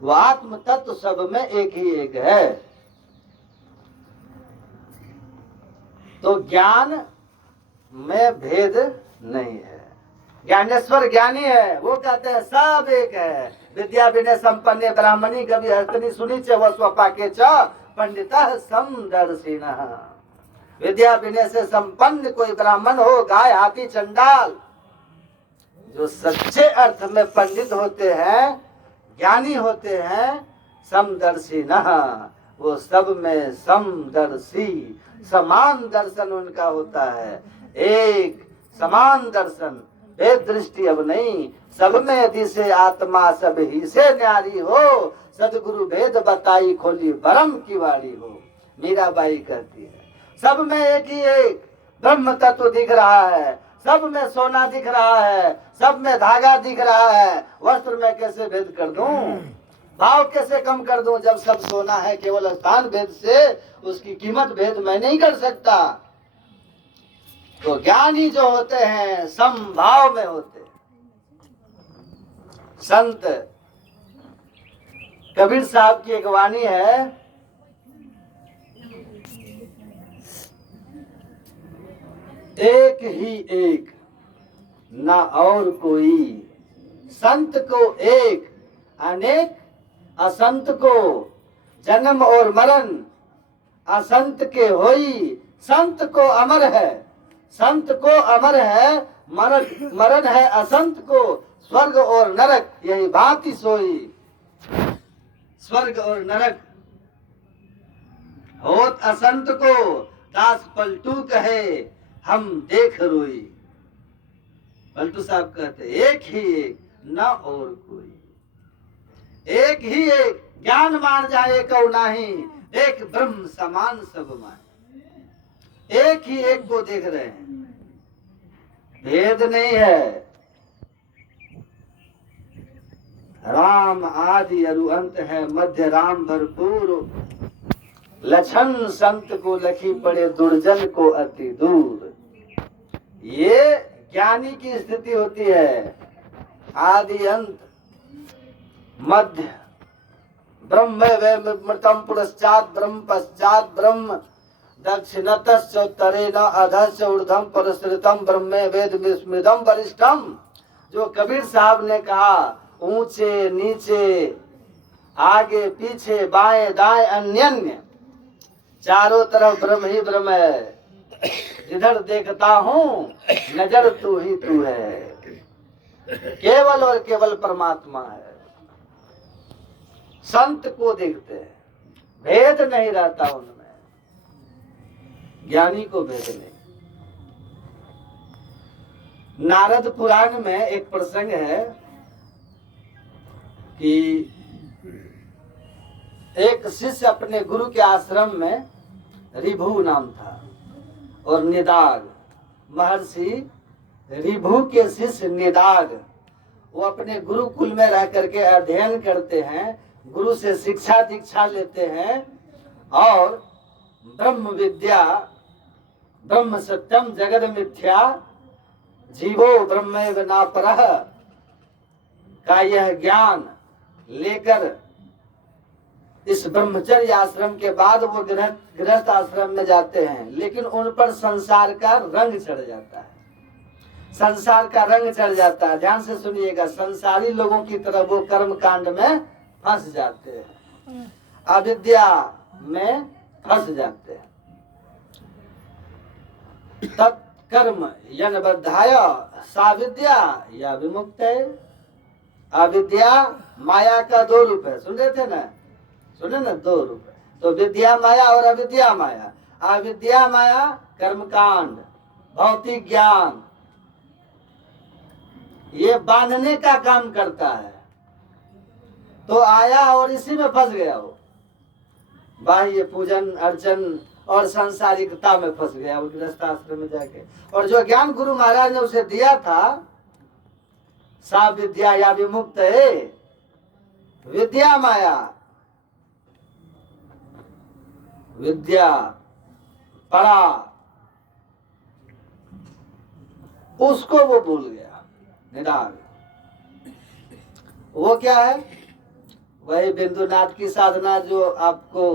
वो आत्म तत्व सब में एक ही एक है। तो ज्ञान में भेद नहीं है। ज्ञानेश्वर ज्ञानी है, वो कहते हैं सब एक है। विद्या विनय संपन्न ब्राह्मणी कवि हस्तनी सुनी च व स्वपा के च पंडितः समदर्शिनः। विद्या विनय से संपन्न कोई ब्राह्मण हो, गाय हाथी चंडाल, जो सच्चे अर्थ में पंडित होते हैं, ज्ञानी होते हैं, समदर्शिनः, वो सब में समदर्शी, समान दर्शन उनका होता है। एक समान दर्शन, भेद दृष्टि अब नहीं। सब में दिसे आत्मा सब ही से न्यारी हो, सदगुरु भेद बताई खोली ब्रह्म की वाणी हो। मीराबाई कहती है सब में एक ही एक ब्रह्म तत्व दिख रहा है, सब में सोना दिख रहा है, सब में धागा दिख रहा है। वस्त्र में कैसे भेद कर दूं, भाव कैसे कम कर दूं, जब सब सोना है। केवल स्थान भेद से उसकी कीमत भेद मैं नहीं कर सकता। तो ज्ञानी जो होते हैं समभाव में होते हैं। संत कबीर साहब की एक वाणी है, एक ही एक ना और कोई, संत को एक अनेक, असंत को जन्म और मरण, असंत के होई, संत को अमर है, संत को अमर है, मरण है असंत को, स्वर्ग और नरक यही भांति सोई। स्वर्ग और नरक होत असंत को, दास पलटू कहे हम देख रोई। पलटू साहब कहते एक ही एक ना और कोई, एक ही एक ज्ञान मान जाए कौ नाही, एक ब्रह्म समान सब माय। एक ही एक को देख रहे हैं, भेद नहीं है। राम आदि अरु अंत है, मध्य राम भरपूर। लक्षण संत को लखी पड़े, दुर्जन को अति दूर। ये ज्ञानी की स्थिति होती है। आदि अंत मध्य ब्रह्म मृतम पुरश्चात ब्रह्म पश्चात ब्रह्म दक्षिणतश्च उत्तरेण अधश्च ऊर्ध्वं परसृतम ब्रह्मे वेद विस्मृतम वरिष्ठम। जो कबीर साहब ने कहा, ऊंचे नीचे आगे पीछे बाएं दाएं अन्यन्य, चारों तरफ ब्रह्म ही ब्रह्म है। जिधर देखता हूँ नजर तू ही तू है, केवल और केवल परमात्मा है। संत को देखते हैं, भेद नहीं रहता उनमें, ज्ञानी को भेद नहीं। नारद पुराण में एक प्रसंग है कि एक शिष्य अपने गुरु के आश्रम में, रिभु नाम था, और निदाग, महर्षि रिभु के शिष्य निदाग, वो अपने गुरुकुल में रह करके अध्ययन करते हैं, गुरु से शिक्षा दीक्षा लेते हैं, और ब्रह्म विद्या, ब्रह्म सत्यम जगद मिथ्या, जीवो ब्रह्मैव नापरः का यह ज्ञान लेकर इस ब्रह्मचर्य आश्रम के बाद वो गृहस्थ आश्रम में जाते हैं। लेकिन उन पर संसार का रंग चढ़ जाता है, संसार का रंग चढ़ जाता है। ध्यान से सुनिएगा, संसारी लोगों की तरह वो कर्म कांड में फंस जाते हैं, अविद्या में फंस जाते हैं। तत्कर्म यन बद्धाय सा विद्या या विमुक्त है। अविद्या माया का दो रूप है, सुन रहे थे ना, सुने ना, दो रूप है। तो विद्या माया और अविद्या माया। अविद्या माया कर्मकांड, भौतिक ज्ञान, ये बांधने का काम करता है। तो आया और इसी में फंस गया वो, बाह्य पूजन अर्चन और सांसारिकता में फंस गया वो गृहस्थ आश्रम में जाके। और जो ज्ञान गुरु महाराज ने उसे दिया था, सा विद्या या विमुक्त है, विद्या माया, विद्या पढ़ा, उसको वो भूल गया। निदान वो क्या है? वही बिंदुनाथ की साधना जो आपको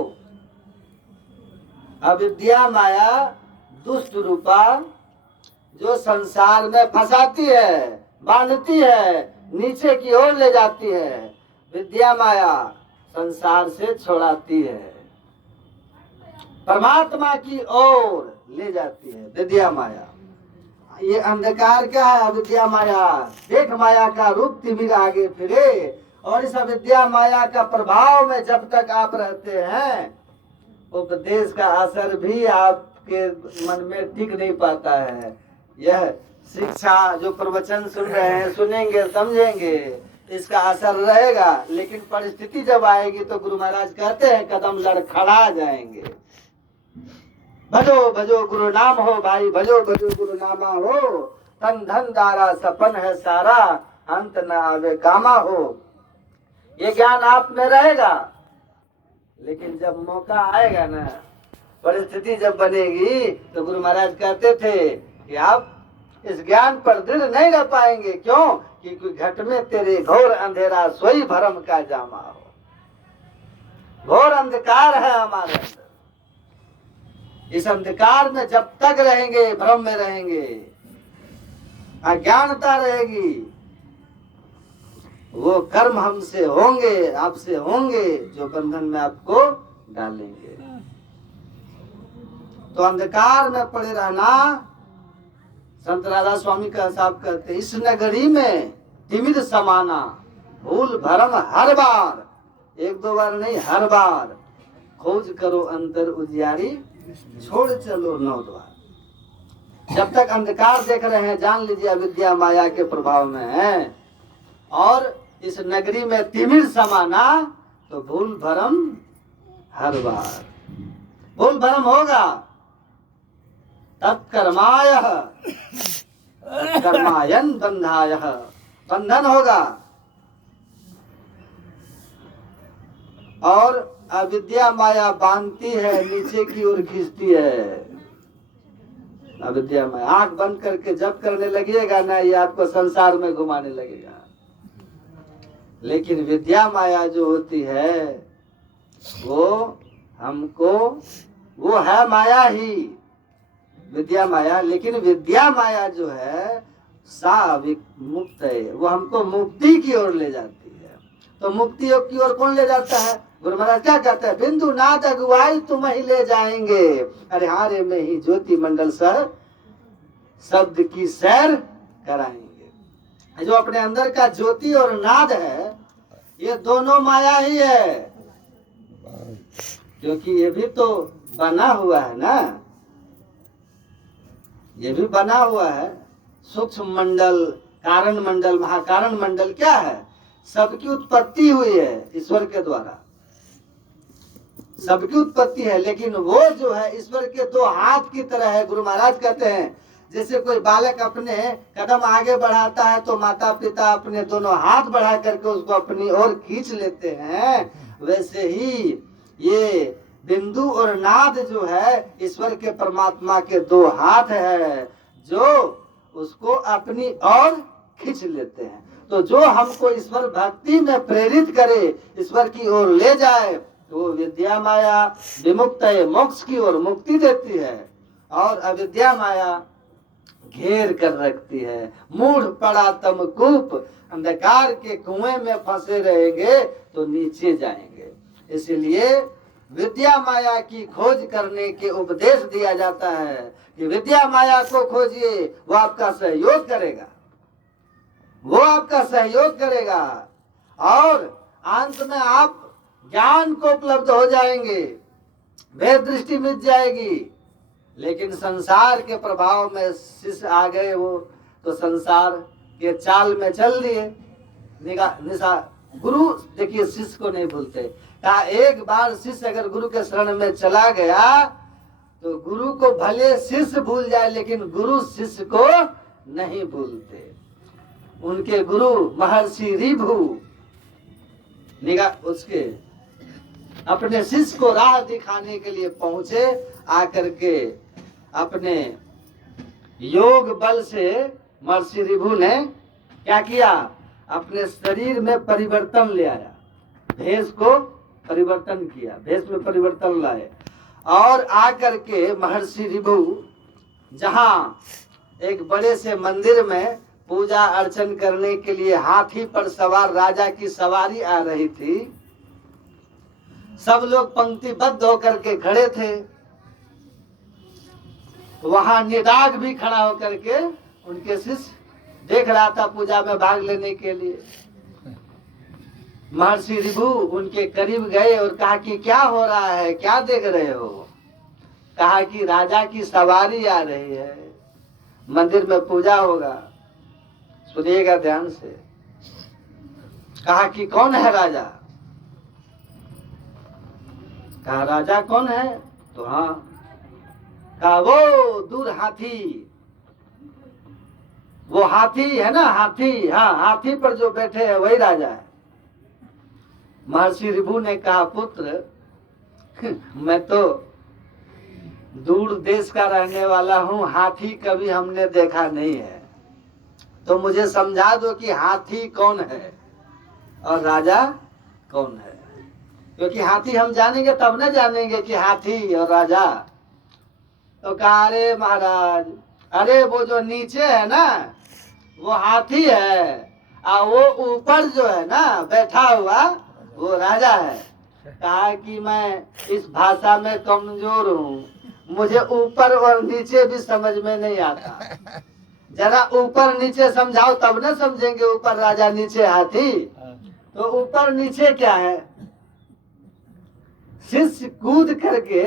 अविद्या माया दुष्ट रूपा जो संसार में फंसाती है, बांधती है, नीचे की ओर ले जाती है। विद्या माया संसार से छोड़ाती है, परमात्मा की ओर ले जाती है विद्या माया। ये अंधकार क्या है? अविद्या माया। देख माया का रूप तिमिर आगे फिरे, और इस अविद्या माया का प्रभाव में जब तक आप रहते हैं, उपदेश का असर भी आपके मन में टिक नहीं पाता है। यह शिक्षा जो प्रवचन सुन रहे हैं, सुनेंगे समझेंगे, इसका असर रहेगा, लेकिन परिस्थिति जब आएगी तो गुरु महाराज कहते हैं कदम लड़खड़ा जाएंगे। भजो भजो गुरु नाम हो भाई, भजो भजो गुरु नामा हो, तन धन दारा सपन है सारा, अंत न आवे कामा हो। ये ज्ञान आप में रहेगा, लेकिन जब मौका आएगा ना, परिस्थिति जब बनेगी, तो गुरु महाराज कहते थे कि आप इस ज्ञान पर दृढ़ नहीं रह पाएंगे। क्यों? क्योंकि घट में तेरे घोर अंधेरा, सोई भरम का जामा हो। घोर अंधकार है हमारे अंदर, इस अंधकार में जब तक रहेंगे, भ्रम में रहेंगे, अज्ञानता रहेगी, वो कर्म हमसे होंगे, आपसे होंगे, जो बंधन में आपको डालेंगे। तो अंधकार में पड़े रहना, संत राधा स्वामी का साहब कहते, इस नगरी में तिमिर समाना, भूल भरम हर बार, एक दो बार नहीं, हर बार। खोज करो अंतर उजियारी, छोड़ चलो नौ द्वार। जब तक अंधकार देख रहे हैं, जान लीजिए अविद्या माया के प्रभाव में है। और इस नगरी में तिमिर समाना, तो भूल भरम हर बार, भूल भरम होगा, तत्कर्माय कर्मायन बंधाय, बंधन होगा। और अविद्या माया बांधती है, नीचे की ओर खींचती है। अविद्या माया आंख बंद करके जब करने लगेगा ना, ये आपको संसार में घुमाने लगेगा। लेकिन विद्या माया जो होती है वो हमको, वो है माया ही, विद्या माया। लेकिन विद्या माया जो है सा मुक्त है, वो हमको मुक्ति की ओर ले जाती है। तो मुक्ति की ओर कौन ले जाता है? गुरु महाराज क्या कहते हैं? बिंदु नाथ अगुवाई तुम ही ले जाएंगे, अरे हारे में ही ज्योति मंडल सर शब्द की सैर कराएंगे। जो अपने अंदर का ज्योति और नाद है, ये दोनों माया ही है, क्योंकि ये भी तो बना हुआ है ना, ये भी बना हुआ है। सूक्ष्म मंडल, कारण मंडल, महाकारण मंडल क्या है? सबकी उत्पत्ति हुई है ईश्वर के द्वारा, सबकी उत्पत्ति है। लेकिन वो जो है ईश्वर के दो हाथ की तरह है। गुरु महाराज कहते हैं जैसे कोई बालक अपने कदम आगे बढ़ाता है तो माता पिता अपने दोनों हाथ बढ़ा करके उसको अपनी ओर खींच लेते हैं, वैसे ही ये बिंदु और नाद जो है ईश्वर के परमात्मा के दो हाथ है, जो उसको अपनी ओर खींच लेते हैं। तो जो हमको ईश्वर भक्ति में प्रेरित करे, ईश्वर की ओर ले जाए, तो वो विद्या माया विमुक्त है, मोक्ष की ओर मुक्ति देती है। और अविद्या माया घेर कर रखती है। मूढ़ पड़ा तम कूप, अंधकार के कुएं में फंसे रहेंगे तो नीचे जाएंगे। इसलिए विद्या माया की खोज करने के उपदेश दिया जाता है कि विद्या माया को खोजिए, वो आपका सहयोग करेगा, वो आपका सहयोग करेगा और अंत में आप ज्ञान को उपलब्ध हो जाएंगे, भेद दृष्टि मिट जाएगी। लेकिन संसार के प्रभाव में शिष्य आ गए, वो तो संसार के चाल में चल दिए। गुरु देखिए शिष्य को नहीं भूलते। कहा एक बार शिष्य अगर गुरु के शरण में चला गया तो गुरु को भले शिष्य भूल जाए, लेकिन गुरु शिष्य को नहीं भूलते। उनके गुरु महर्षि ऋभु उसके अपने शिष्य को राह दिखाने के लिए पहुंचे, आकर के अपने योग बल से महर्षि ऋभु ने क्या किया? अपने शरीर में परिवर्तन ले आया, भेष को परिवर्तन किया, भेष में परिवर्तन लाए और आकर के महर्षि ऋभु जहाँ एक बड़े से मंदिर में पूजा अर्चन करने के लिए हाथी पर सवार राजा की सवारी आ रही थी। सब लोग पंक्तिबद्ध होकर के खड़े थे। वहां निदाग भी खड़ा होकर के उनके शिष्य देख रहा था पूजा में भाग लेने के लिए। महर्षि ऋभु उनके करीब गए और कहा कि क्या हो रहा है, क्या देख रहे हो? कहा कि राजा की सवारी आ रही है, मंदिर में पूजा होगा, सुनिएगा ध्यान से। कहा कि कौन है राजा? कहा राजा कौन है? तो हाँ, कहा वो दूर हाथी, वो हाथी है ना, हाथी, हाँ हाथी पर जो बैठे हैं वही राजा है। महर्षि ऋभु ने कहा पुत्र मैं तो दूर देश का रहने वाला हूँ, हाथी कभी हमने देखा नहीं है, तो मुझे समझा दो कि हाथी कौन है और राजा कौन है। क्योंकि हाथी हम जानेंगे तब न जानेंगे कि हाथी और राजा। तो कहा अरे महाराज, अरे वो जो नीचे है ना वो हाथी है, और वो ऊपर जो है ना बैठा हुआ वो राजा है। कहा कि मैं इस भाषा में कमजोर हूँ, मुझे ऊपर और नीचे भी समझ में नहीं आता, जरा ऊपर नीचे समझाओ तब न समझेंगे, ऊपर राजा नीचे हाथी। तो ऊपर नीचे क्या है? शिष्य कूद करके,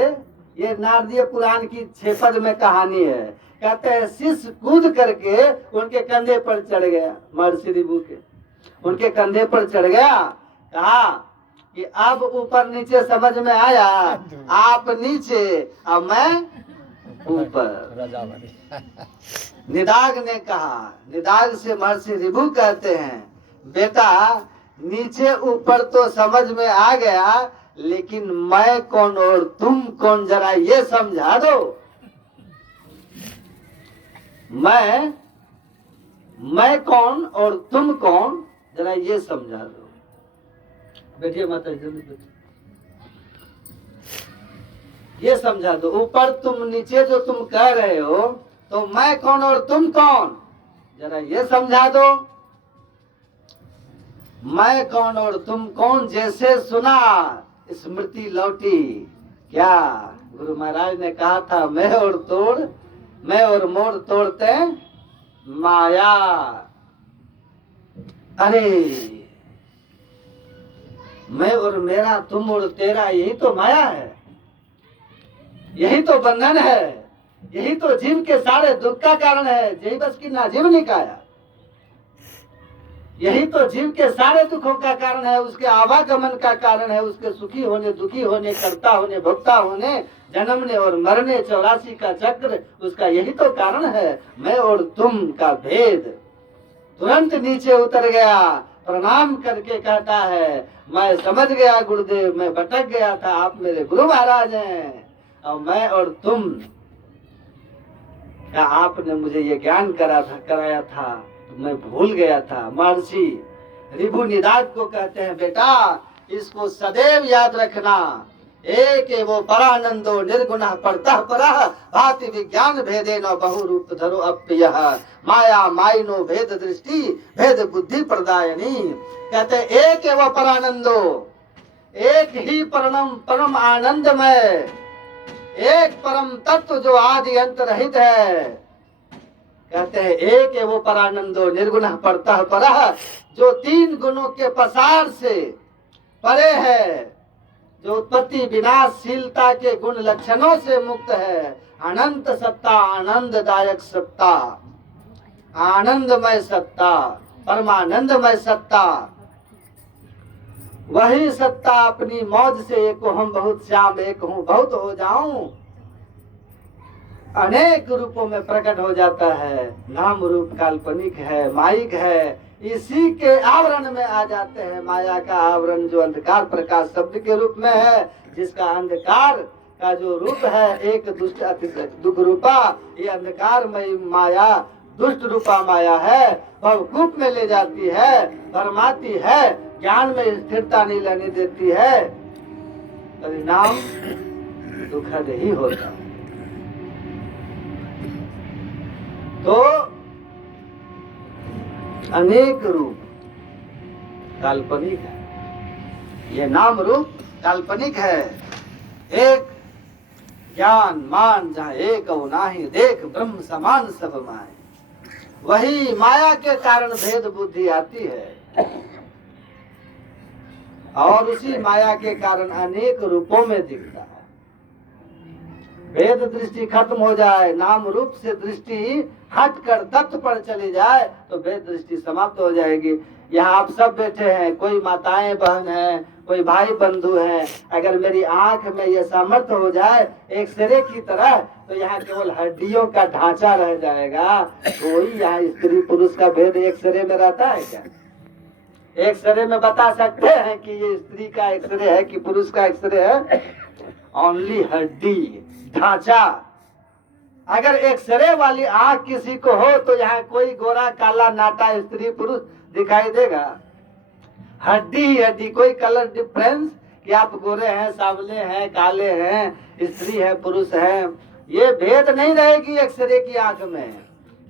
ये नारदीय पुराण की 6 पद में कहानी है, कहते हैं शिष्य कूद करके उनके कंधे पर चढ़ गया, महर्षि ऋभु के उनके कंधे पर चढ़ गया। कहा कि अब ऊपर नीचे समझ में आया, आप नीचे और मैं ऊपर। राजा बने। निदाग ने कहा, निदाग से महर्षि ऋभु कहते हैं, बेटा नीचे ऊपर तो समझ में आ गया, लेकिन मैं कौन और तुम कौन जरा ये समझा दो। मैं कौन और तुम कौन जरा ये समझा दो। बैठिए माता जी, जल्दी बैठिए। ये समझा दो, ऊपर तुम नीचे जो तुम कह रहे हो, तो मैं कौन और तुम कौन जरा ये समझा दो। मैं कौन और तुम कौन जैसे सुना स्मृति लौटी। क्या गुरु महाराज ने कहा था, मैं और मोर तोड़ते माया। अरे मैं और मेरा, तुम और तेरा, यही तो माया है, यही तो बंधन है, यही तो जीव के सारे दुख का कारण है। जय बस की नाजीव निकाया, यही तो जीव के सारे दुखों का कारण है, उसके आवागमन का कारण है, उसके सुखी होने, दुखी होने, कर्ता होने, भोक्ता होने, जन्मने और मरने, 84 का चक्र, उसका यही तो कारण है। मैं और तुम का भेद। तुरंत नीचे उतर गया, प्रणाम करके कहता है, मैं समझ गया गुरुदेव, मैं भटक गया था, आप मेरे गुरु महाराज हैं, और मैं और तुम का आपने मुझे ये ज्ञान कराया था, तो मैं भूल गया था। महर्षि ऋभु निदाग को कहते हैं, बेटा इसको सदैव याद रखना, एक वो परानंदो निर्गुणः परतः परः भाति विज्ञान भेदे न बहुरूप धरो अप्ययः माया माइनो भेद दृष्टि भेद बुद्धि प्रदायनी। कहते एक वो परानंदो, एक ही परम आनंदमय, एक परम तत्व जो आदि अंत रहित है। कहते हैं एक वो परानंदो निर्गुणः परतः परः, जो 3 गुणों के पसार से परे है, जो उत्पत्ति विनाशशीलता के गुण लक्षणों से मुक्त है। अनंत सत्ता, आनंददायक सत्ता, आनंदमय सत्ता, परमानंदमय सत्ता, वही सत्ता अपनी मौज से एक हम बहुत श्याम एक हूँ बहुत हो जाऊं अनेक रूपों में प्रकट हो जाता है। नाम रूप काल्पनिक है, माइक है, इसी के आवरण में आ जाते हैं। माया का आवरण जो अंधकार प्रकाश शब्द के रूप में है, जिसका अंधकार का जो रूप है एक दुष्ट अति दुख रूपा, ये अंधकारमय माया दुष्ट रूपा माया है, भवकूप में ले जाती है, भरमाती है, ज्ञान में स्थिरता नहीं लेने देती है, परिणाम दुखद ही होता। तो अनेक रूप काल्पनिक है, ये नाम रूप काल्पनिक है। एक ज्ञान मान जहाँ एक नाही, देख ब्रह्म समान सब माय। वही माया के कारण भेद बुद्धि आती है, और उसी माया के कारण अनेक रूपों में दिखता है। भेद दृष्टि खत्म हो जाए, नाम रूप से दृष्टि हटकर तत्व पर चली जाए, तो भेद दृष्टि समाप्त हो जाएगी। यहाँ आप सब बैठे हैं, कोई माताएं बहन हैं, कोई भाई बंधु हैं। अगर मेरी आंख में ये सामर्थ्य हो जाए एक्सरे की तरह, तो यहाँ केवल हड्डियों का ढांचा रह जाएगा। कोई यहाँ स्त्री पुरुष का भेद एक्सरे में रहता है क्या? एक्सरे में बता सकते हैं कि ये स्त्री का एक्सरे है कि पुरुष का एक्सरे है? ओनली हड्डी, ढांचा। अगर एक्सरे वाली आंख किसी को हो, तो यहाँ कोई गोरा काला नाटा स्त्री पुरुष दिखाई देगा? हड्डी ही हड्डी, कोई कलर डिफरेंस कि आप गोरे हैं, सांवले हैं, काले हैं, स्त्री है, पुरुष है, ये भेद नहीं रहेगी एक्सरे की आंख में।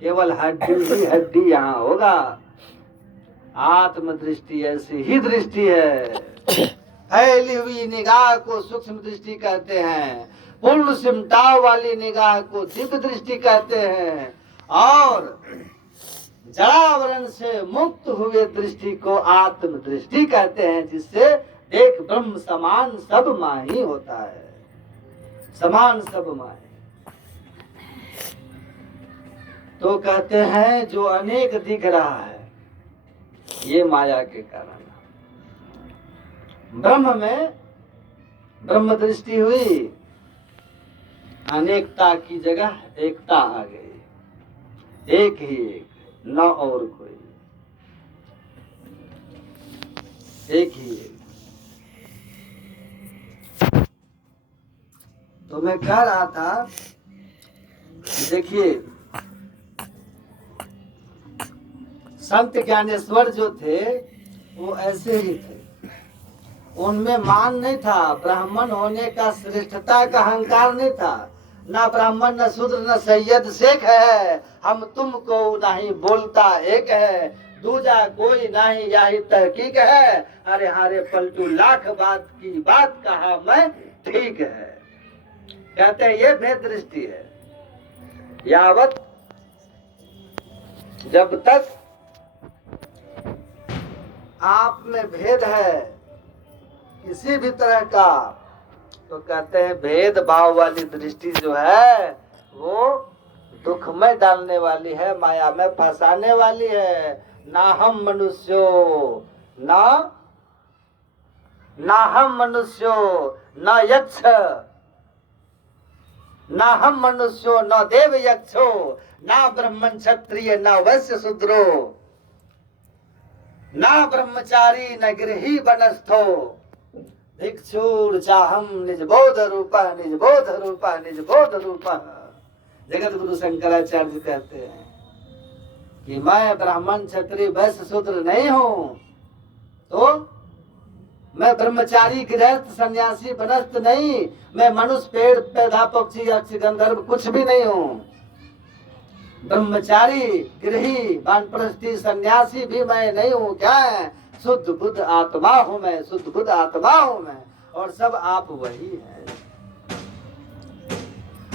केवल हड्डी ही हड्डी यहाँ होगा। आत्म दृष्टि ऐसी ही दृष्टि है। फैली हुई निगाह को सूक्ष्म दृष्टि कहते हैं, पूर्ण सिमटाव वाली निगाह को दिव्य दृष्टि कहते हैं, और जड़ावरण से मुक्त हुए दृष्टि को आत्म दृष्टि कहते हैं, जिससे एक ब्रह्म समान सब माही होता है। समान सब माही। तो कहते हैं जो अनेक दिख रहा है, ये माया के कारण। ब्रह्म में ब्रह्म दृष्टि हुई, अनेकता की जगह एकता आ गई, एक ही एक, न और कोई, एक ही एक। तो मैं कह रहा था, देखिए संत ज्ञानेश्वर जो थे वो ऐसे ही थे, उनमें मान नहीं था, ब्राह्मण होने का श्रेष्ठता का अहंकार नहीं था, ना ब्राह्मण न शूद्र न सैयद शेख है, हम तुमको नहीं बोलता एक है, दूजा कोई नहीं यही तहकीक है, अरे हारे पलटू लाख बात की बात कहा मैं ठीक है। कहते हैं ये भेद दृष्टि है। यावत जब तक आप में भेद है किसी भी तरह का, तो कहते हैं भेद भाव वाली दृष्टि जो है वो दुख में डालने वाली है, माया में फंसाने वाली है। ना हम मनुष्यो ना हम मनुष्यो न यक्ष, ना हम मनुष्यो न देव यक्षो, ना ब्राह्मण क्षत्रिय न वैश्य शूद्रो, ना ब्रह्मचारी न गृही वनस्थो, भिक्षुर चाहम निज बोध रूपा निज बोध रूपा निज बोध रूपा। जगत गुरु शंकराचार्य जी कहते हैं कि मैं ब्राह्मण क्षत्रिय वैश्य शूद्र नहीं हूं, तो मैं ब्रह्मचारी गृहस्थ सन्यासी वनस्थ नहीं, मैं मनुष्य पेड़ पौधा पक्षी यक्ष गंधर्व कुछ भी नहीं हूं, ब्रह्मचारी गृही वानप्रस्थी सन्यासी भी मैं नहीं हूं। क्या है? शुद्ध बुद्ध आत्मा हूं मैं, शुद्ध बुद्ध आत्मा हूं मैं, और सब आप वही है।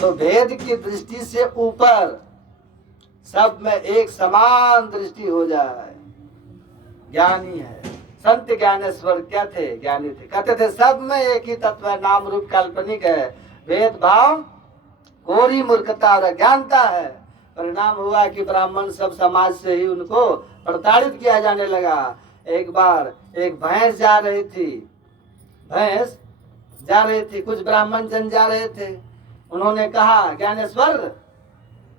तो भेद की दृष्टि से ऊपर सब में एक समान दृष्टि हो जाए, ज्ञानी है। संत ज्ञानेश्वर क्या थे? ज्ञानी थे। कहते थे सब में एक ही तत्व है, नाम रूप काल्पनिक है, भेदभाव कोरी मूर्खता और अज्ञानता है। परिणाम हुआ कि ब्राह्मण सब समाज से ही उनको प्रताड़ित किया जाने लगा। एक बार एक भैंस जा रही थी, कुछ ब्राह्मण जन जा रहे थे। उन्होंने कहा, ज्ञानेश्वर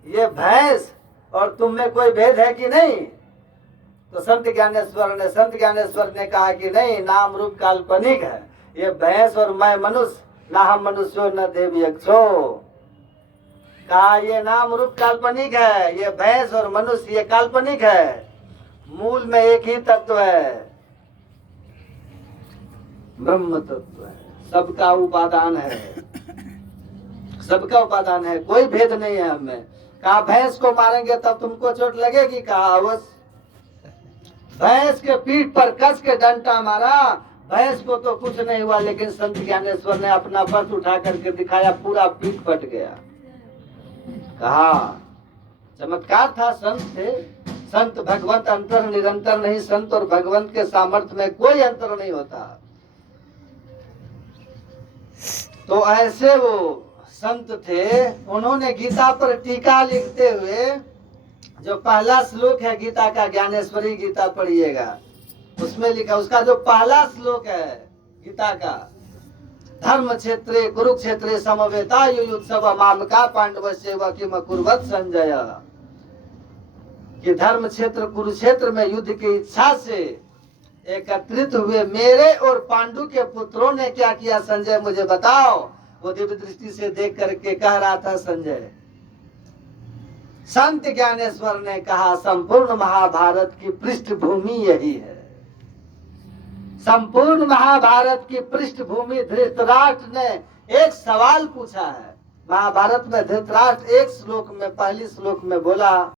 ये भैंस और तुम में कोई भेद है कि नहीं? तो संत ज्ञानेश्वर ने कहा कि नहीं, नाम रूप काल्पनिक है, ये भैंस और मैं मनुष्य, ना हम मनुष्यो न देव यक्षो। कहा ये नाम रूप काल्पनिक है, ये भैंस और मनुष्य ये काल्पनिक है, मूल में एक ही तत्व है, ब्रह्म तत्व है, सबका उपादान है, सबका उपादान है, कोई भेद नहीं है हमें। कहा भैंस को मारेंगे तब तुमको चोट लगेगी? कहा अवश्य। भैंस के पीठ पर कस के डंडा मारा, भैंस को तो कुछ नहीं हुआ, लेकिन संत ज्ञानेश्वर ने अपना बस उठा करके दिखाया, पूरा पीठ फट गया। कहा चमत्कार था, संत थे, संत भगवंत अंतर निरंतर नहीं, संत और भगवंत के सामर्थ्य में कोई अंतर नहीं होता। तो ऐसे वो संत थे, उन्होंने गीता पर टीका लिखते हुए जो पहला श्लोक है गीता का, ज्ञानेश्वरी गीता पढ़िएगा, उसमें लिखा, उसका जो पहला श्लोक है गीता का, धर्म क्षेत्रे कुरुक्षेत्रे समवेता युयुत्सव मामका पांडवस्य किम कुर्वत संजय, कि धर्म क्षेत्र कुरुक्षेत्र में युद्ध की इच्छा से एकत्रित हुए मेरे और पांडु के पुत्रों ने क्या किया संजय, मुझे बताओ। वो दिव्य दृष्टि से देख करके कह रहा था संजय। संत ज्ञानेश्वर ने कहा संपूर्ण महाभारत की पृष्ठभूमि यही है, संपूर्ण महाभारत की पृष्ठभूमि। धृतराष्ट्र ने एक सवाल पूछा है महाभारत में, धृतराष्ट्र एक श्लोक में, पहली श्लोक में बोला